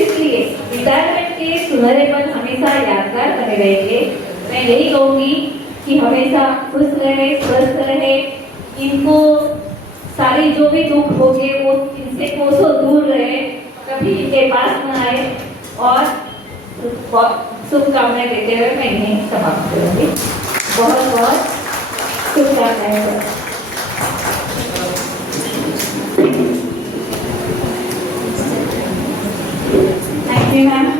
इसलिए रिटायरमेंट के सुनहरे पल हमेशा यादगार बने रहेंगे. मैं यही कहूँगी कि हमेशा खुश रहे, स्वस्थ रहे. इनको सारी जो भी दुख होंगे वो इनसे कोसों दूर रहे, कभी इनके पास न आए. और शुभकामनाएं देते हुए मैं यहीं समाप्त करूंगी. बहुत बहुत शुभकामनाएं. Thank you ma'am.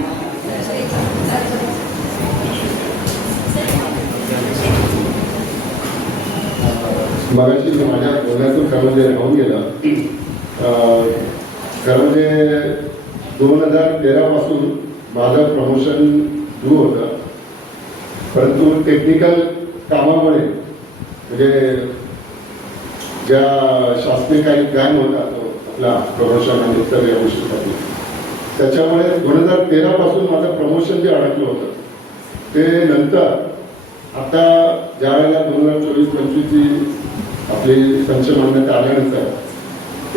मगाशी माझ्या बोलण्यातून खरं म्हणजे राहून गेलं. खरं म्हणजे 2013 पासून माझं प्रमोशन सुरू होतं, परंतु टेक्निकल कामामुळे म्हणजे ज्या शासकीय काही ज्ञान होता तो आपला प्रमोशन आणि इतर या गोष्टीसाठी, त्याच्यामुळे 2013 पासून माझं प्रमोशन जे अडकलं होतं ते नंतर आता ज्या वेळेला 2024-25ची आपली संच मान्यता आल्यानंतर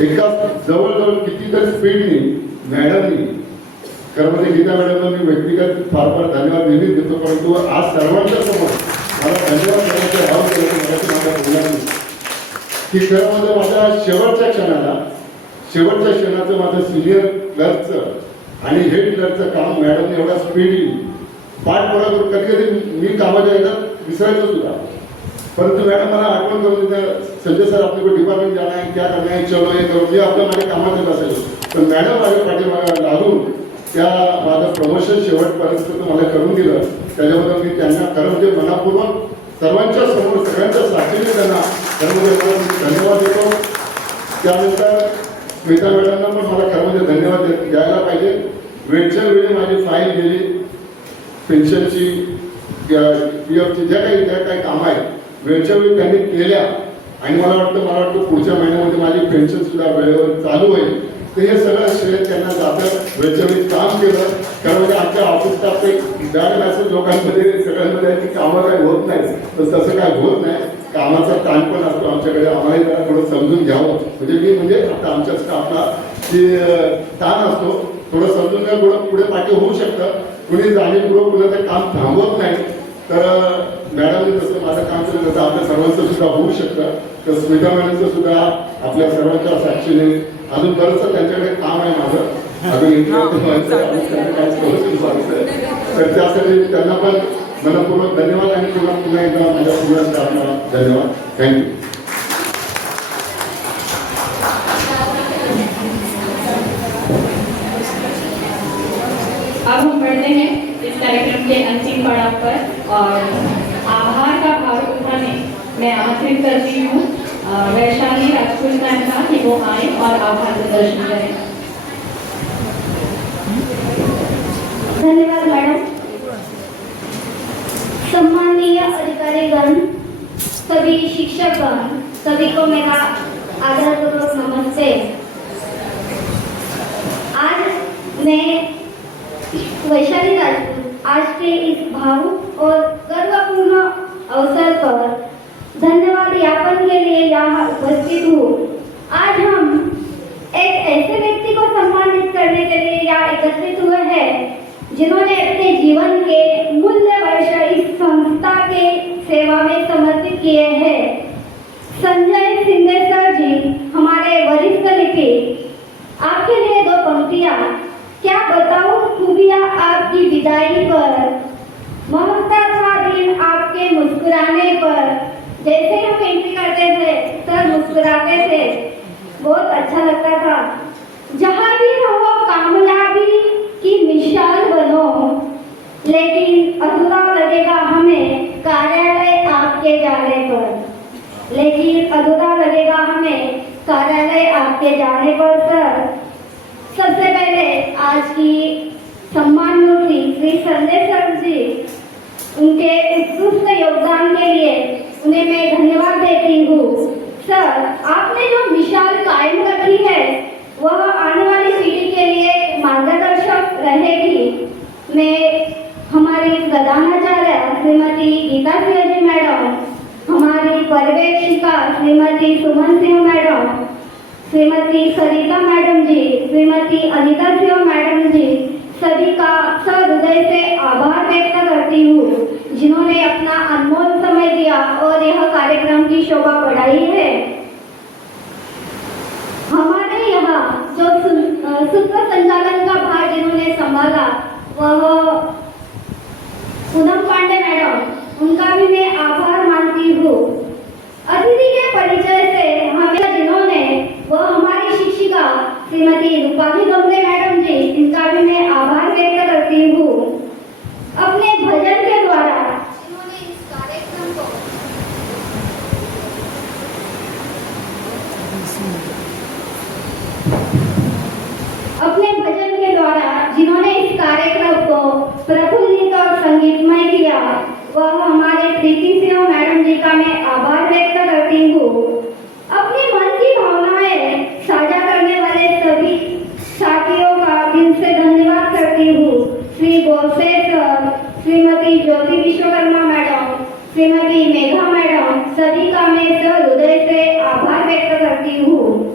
एका जवळजवळ कितीतरी स्पीडनी मॅडमनी, खरं म्हणजे गीता मॅडमला मी व्यक्तिगत फार फार धन्यवाद नेहमीच देतो, परंतु आज सर्वांच्या समोर मला धन्यवाद देण्याचं भाव केलं मराठी माझ्या बोलण्याने की खरं म्हणजे माझ्या शेवटच्या क्षणाचं माझं सिनियर क्लर्कचं आणि हेड क्लर्कचं काम मॅडमने एवढा स्पीडली पाठपुरा करून कधी कधी मी कामाच्या याच्यात विसरायचं सुद्धा, परंतु मॅडम मला आठवण करून देतात, संजय सर आपले को डिपार्टमेंट जाना है, क्या करना है, चलो हे करू. मी आपल्या माझ्या कामात असेल, पण मॅडम माझ्या पाठीमागे लागून त्या माझं प्रमोशन शेवटपर्यंत मला करून दिलं. त्याच्याबद्दल मी त्यांना खरं म्हणजे मनापूर्वक सर्वांच्या समोर सगळ्यांच्या साक्षीने त्यांना खरं म्हणजे धन्यवाद देतो. त्यानंतर स्मिता मॅडमना पण मला खरं म्हणजे धन्यवाद द्यायला पाहिजे. वेळच्या वेळी माझी फाईल गेली, पेन्शनची PFची ज्या काही कामं आहेत वेळच्या वेळी त्यांनी केल्या आणि मला वाटतं पुढच्या महिन्यामध्ये माझी पेन्शन सुद्धा वेळेवर चालू होईल. तर हे सगळं श्रेय त्यांना जातं. वेळच्या वेळी काम केलं, कारण म्हणजे आमच्या ऑफिस स्टाफ एक बॅड मॅसेज लोकांमध्ये सगळ्यांमध्ये आहे की कामं काही होत नाही, तर तसं काय होत नाही. कामाचा ताण पण असतो आमच्याकडे, आम्हालाही जरा थोडं समजून घ्यावं. म्हणजे आता आमच्या स्टाफला की ताण असतो, थोडं समजून घ्या, थोडं पुढे पाठी होऊ शकतं. कुणी जाणीवपूर्वक कुणाचं काम थांबवत नाही. तर मॅडमने जसं माझं काम केलं तसं आपल्या सर्वांचं सुद्धा होऊ शकतं. तर स्मिता मॅडमचं सुद्धा आपल्या सर्वांच्या साक्षीने अजून बरंचसं त्यांच्याकडे काम आहे माझं, अजून तर त्यासाठी त्यांना पण मनपूर्वक धन्यवाद आणि पुन्हा एकदा माझ्या पूर्ण स्टाफला धन्यवाद. थँक्यू. अब हम बढ़ते हैं इस कार्यक्रम के अंतिम पड़ाव पर और आभार का भाव उठाने मैं आमंत्रित करती हूँ वैशाली राजपूत मैम का कि वो आए और आभार प्रदर्शन करें. धन्यवाद मैडम. सम्माननीय अधिकारीगण, सभी शिक्षकगण, सभी को मेरा आदरपूर्वक नमस्ते. आज मैं वैशाली राजपूत आज के इस भावुक और गर्वपूर्ण अवसर पर धन्यवाद ज्ञापन के लिए यहाँ उपस्थित हूँ. आज हम एक ऐसे व्यक्ति को सम्मानित करने के लिए यहाँ एकत्रित हुए हैं जिन्होंने अपने जीवन के मूल्य वर्ष इस संस्था के सेवा में समर्पित किए हैं. संजय सिंधे सर जी, हमारे वरिष्ठ लिपिक, आपके लिए दो पंक्तियाँ. क्या बताऊं खूबियाँ आपकी विदाई पर, महकता था दिन आपके मुस्कुराने पर. जैसे हम एंट्री करते थे सर मुस्कुराते थे, बहुत अच्छा लगता था. जहाँ भी रहो कामयाबी की मिसाल बनो, लेकिन अधूरा लगेगा हमें कार्यालय आपके जाने पर. लेकिन अधूरा लगेगा हमें कार्यालय आपके जाने पर. सर, सबसे पहले आज की सम्मान मूर्ति श्री संजय सर जी, उनके उत्कृष्ट योगदान के लिए उन्हें मैं धन्यवाद देती हूँ. सर, आपने जो मिसाल कायम रखी है वह आने वाली पीढ़ी के लिए मार्गदर्शन मैं हमारी प्रधानाचार्य श्रीमती गीता सिंह जी मैडम, हमारी पर्यवेक्षिका श्रीमती सुमन सिंह मैडम, श्रीमती सरिता मैडम जी, श्रीमती अनिता सिंह मैडम जी, सभी का सहृदय से आभार व्यक्त करती हूँ जिन्होंने अपना अनमोल समय दिया और यह कार्यक्रम की शोभा बढ़ाई है। हमारे यहाँ जो सूत्र संचालन का भार जिन्होंने संभाला वह पूनम पांडे मैडम, उनका भी मैं आभार मानती हूँ। अतिथि के परिचय से हमें जिन्होंने वह हमारी शिक्षिका श्रीमती रूपाली गमले मैडम जी, इनका भी मैं आभार व्यक्त करती हूँ। अपने भजन के द्वारा जिन्होंने इस कार्यक्रम को प्रफुल्लित और संगीतमय किया, वह हमारे प्रीति सिंह मैडम जी का मैं आभार व्यक्त करती हूँ। अपने मन की भावनाएं साझा करने वाले सभी साथियों का दिल से धन्यवाद करती हूँ। श्री बोसे सर, श्रीमती ज्योति विश्वकर्मा मैडम, श्रीमती मेघा मैडम, सभी का मैं सहृदय से आभार व्यक्त करती हूँ।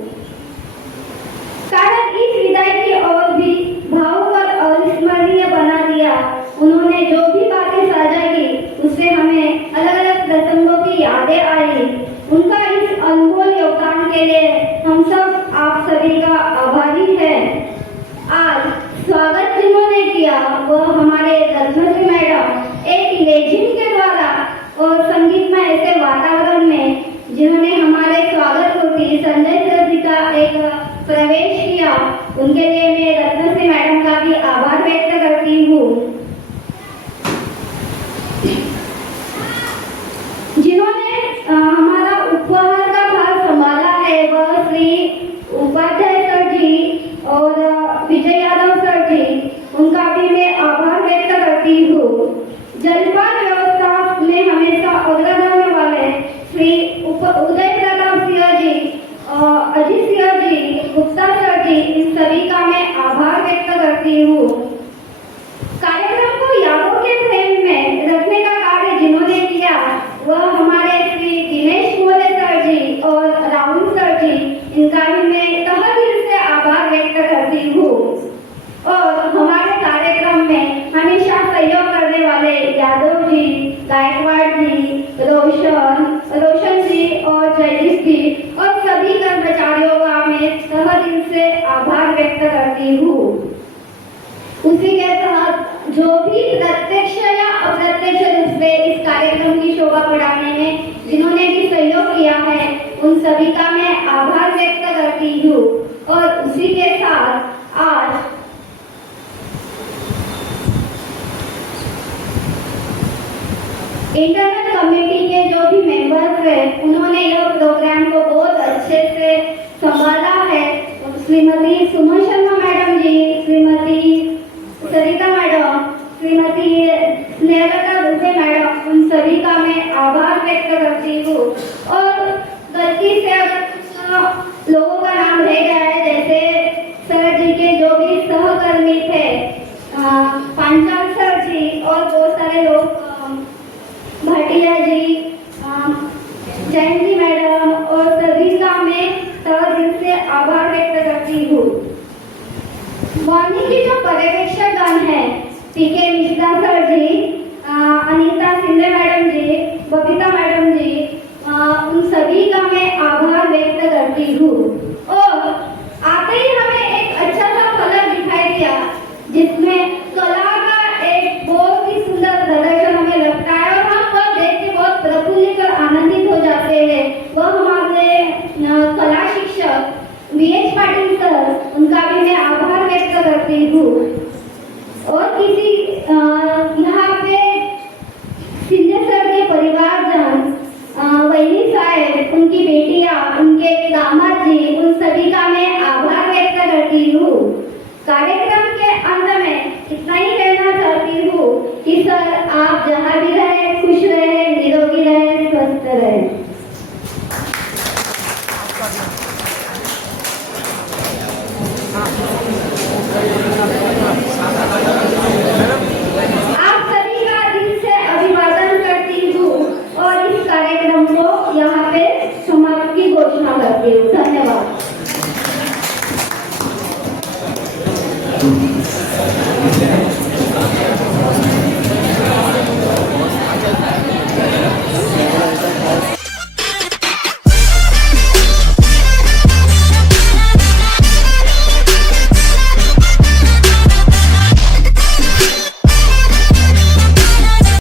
कारण इस विदाई की और भी भावुक और अविस्मरणीय बना दिया। उन्होंने जो भी बातें साझा की उससे हमें अलग अलग प्रसंगों की यादें आई। उनका इस अनमोल योगदान के लिए हम सब आप सभी का आभारी हैं। आज स्वागत जिन्होंने किया वह हमारे रत्नश्री मैडम, एक लेजिम के द्वारा और संगीतमय ऐसे वातावरण में जिन्होंने हमारे स्वागत होती संजय सर जी का एक प्रवेश किया, उनके लिए मैं रत्नश्री मैडम का भी आभार व्यक्त करती हूँ। जिन्होंने हमारा उपहार का भार संभाला है वह श्री उपाध्याय सर जी और विजय यादव सर जी, उनका भी मैं आभार व्यक्त करती हूँ। जलपान व्यवस्था में हमेशा अग्रगण्य वाले Shri Uday Pratap Singh ji, Ajit Singh ji, Gupta sir G, in सभी का मैं आभार व्यक्त करती हूँ। कार्यक्रम को यादों के फ्रेम में रखने का कार्य जिन्होंने किया वह हमारे श्री दिनेश मोरे सर जी और राहुल सर जी, इनका भी मैं तहे दिल से आभार व्यक्त करती हूँ। और हमारे कार्यक्रम में हमेशा सहयोग करने वाले यादव जी, गायकवाड़ जी, रोशन जी और जयदीप जी और सभी कर्मचारियों का मैं तहे दिल से आभार व्यक्त करती हूँ। उसी के तहत जो भी प्रत्यक्ष या अप्रत्यक्ष रूप से इस कार्यक्रम की शोभा बढ़ाने में जिन्होंने भी सहयोग किया है उन सभी का मैं आभार व्यक्त करती हूँ। और उसी के साथ आज इंटरनल कमेटी के जो भी मेंबर्स हैं उन्होंने यह प्रोग्राम को बहुत अच्छे से संभाला है। श्रीमती सुमन शर्मा मैडम जी, श्रीमती सरिता मैडम, श्रीमती स्नेहलता दुबे मैडम, उन सभी का मैं आभार व्यक्त करती हूँ। और गलती से अगर कुछ लोगों का नाम रह गया है, जैसे सर जी के जो भी सहकर्मी थे, पांचाल सर जी और बहुत सारे लोग, भाटिया जी, जयंती मैडम और सभी का मैं तहे दिल से आभार व्यक्त करती हूँ। मॉर्निंग की जो पर्यवेक्षक गण है, पीके मिश्रा सर जी, अनीता सिंधे मैडम जी, बबीता मैडम जी, उन सभी का मैं आभार व्यक्त करती हूँ। और आते ही हमें एक अच्छा सा फलक दिखाई दिया जिसमें कला का एक बहुत ही सुंदर प्रदर्शन हमें लगता है और हम वह देख के बहुत प्रफुल्लित और आनंदित हो जाते हैं। वह हमारे कला शिक्षक VH पाटिल सर, उनका भी मैं आभार व्यक्त करती हूँ। और किसी यहाँ पे सिंधे सर के परिवारजन, वैली साहेब, उनकी बेटियां, उनके दामाद जी, उन सभी का मैं आभार व्यक्त करती हूँ। कार्यक्रम के अंत में इतना ही कहना चाहती हूँ कि सर आप जहाँ भी रहे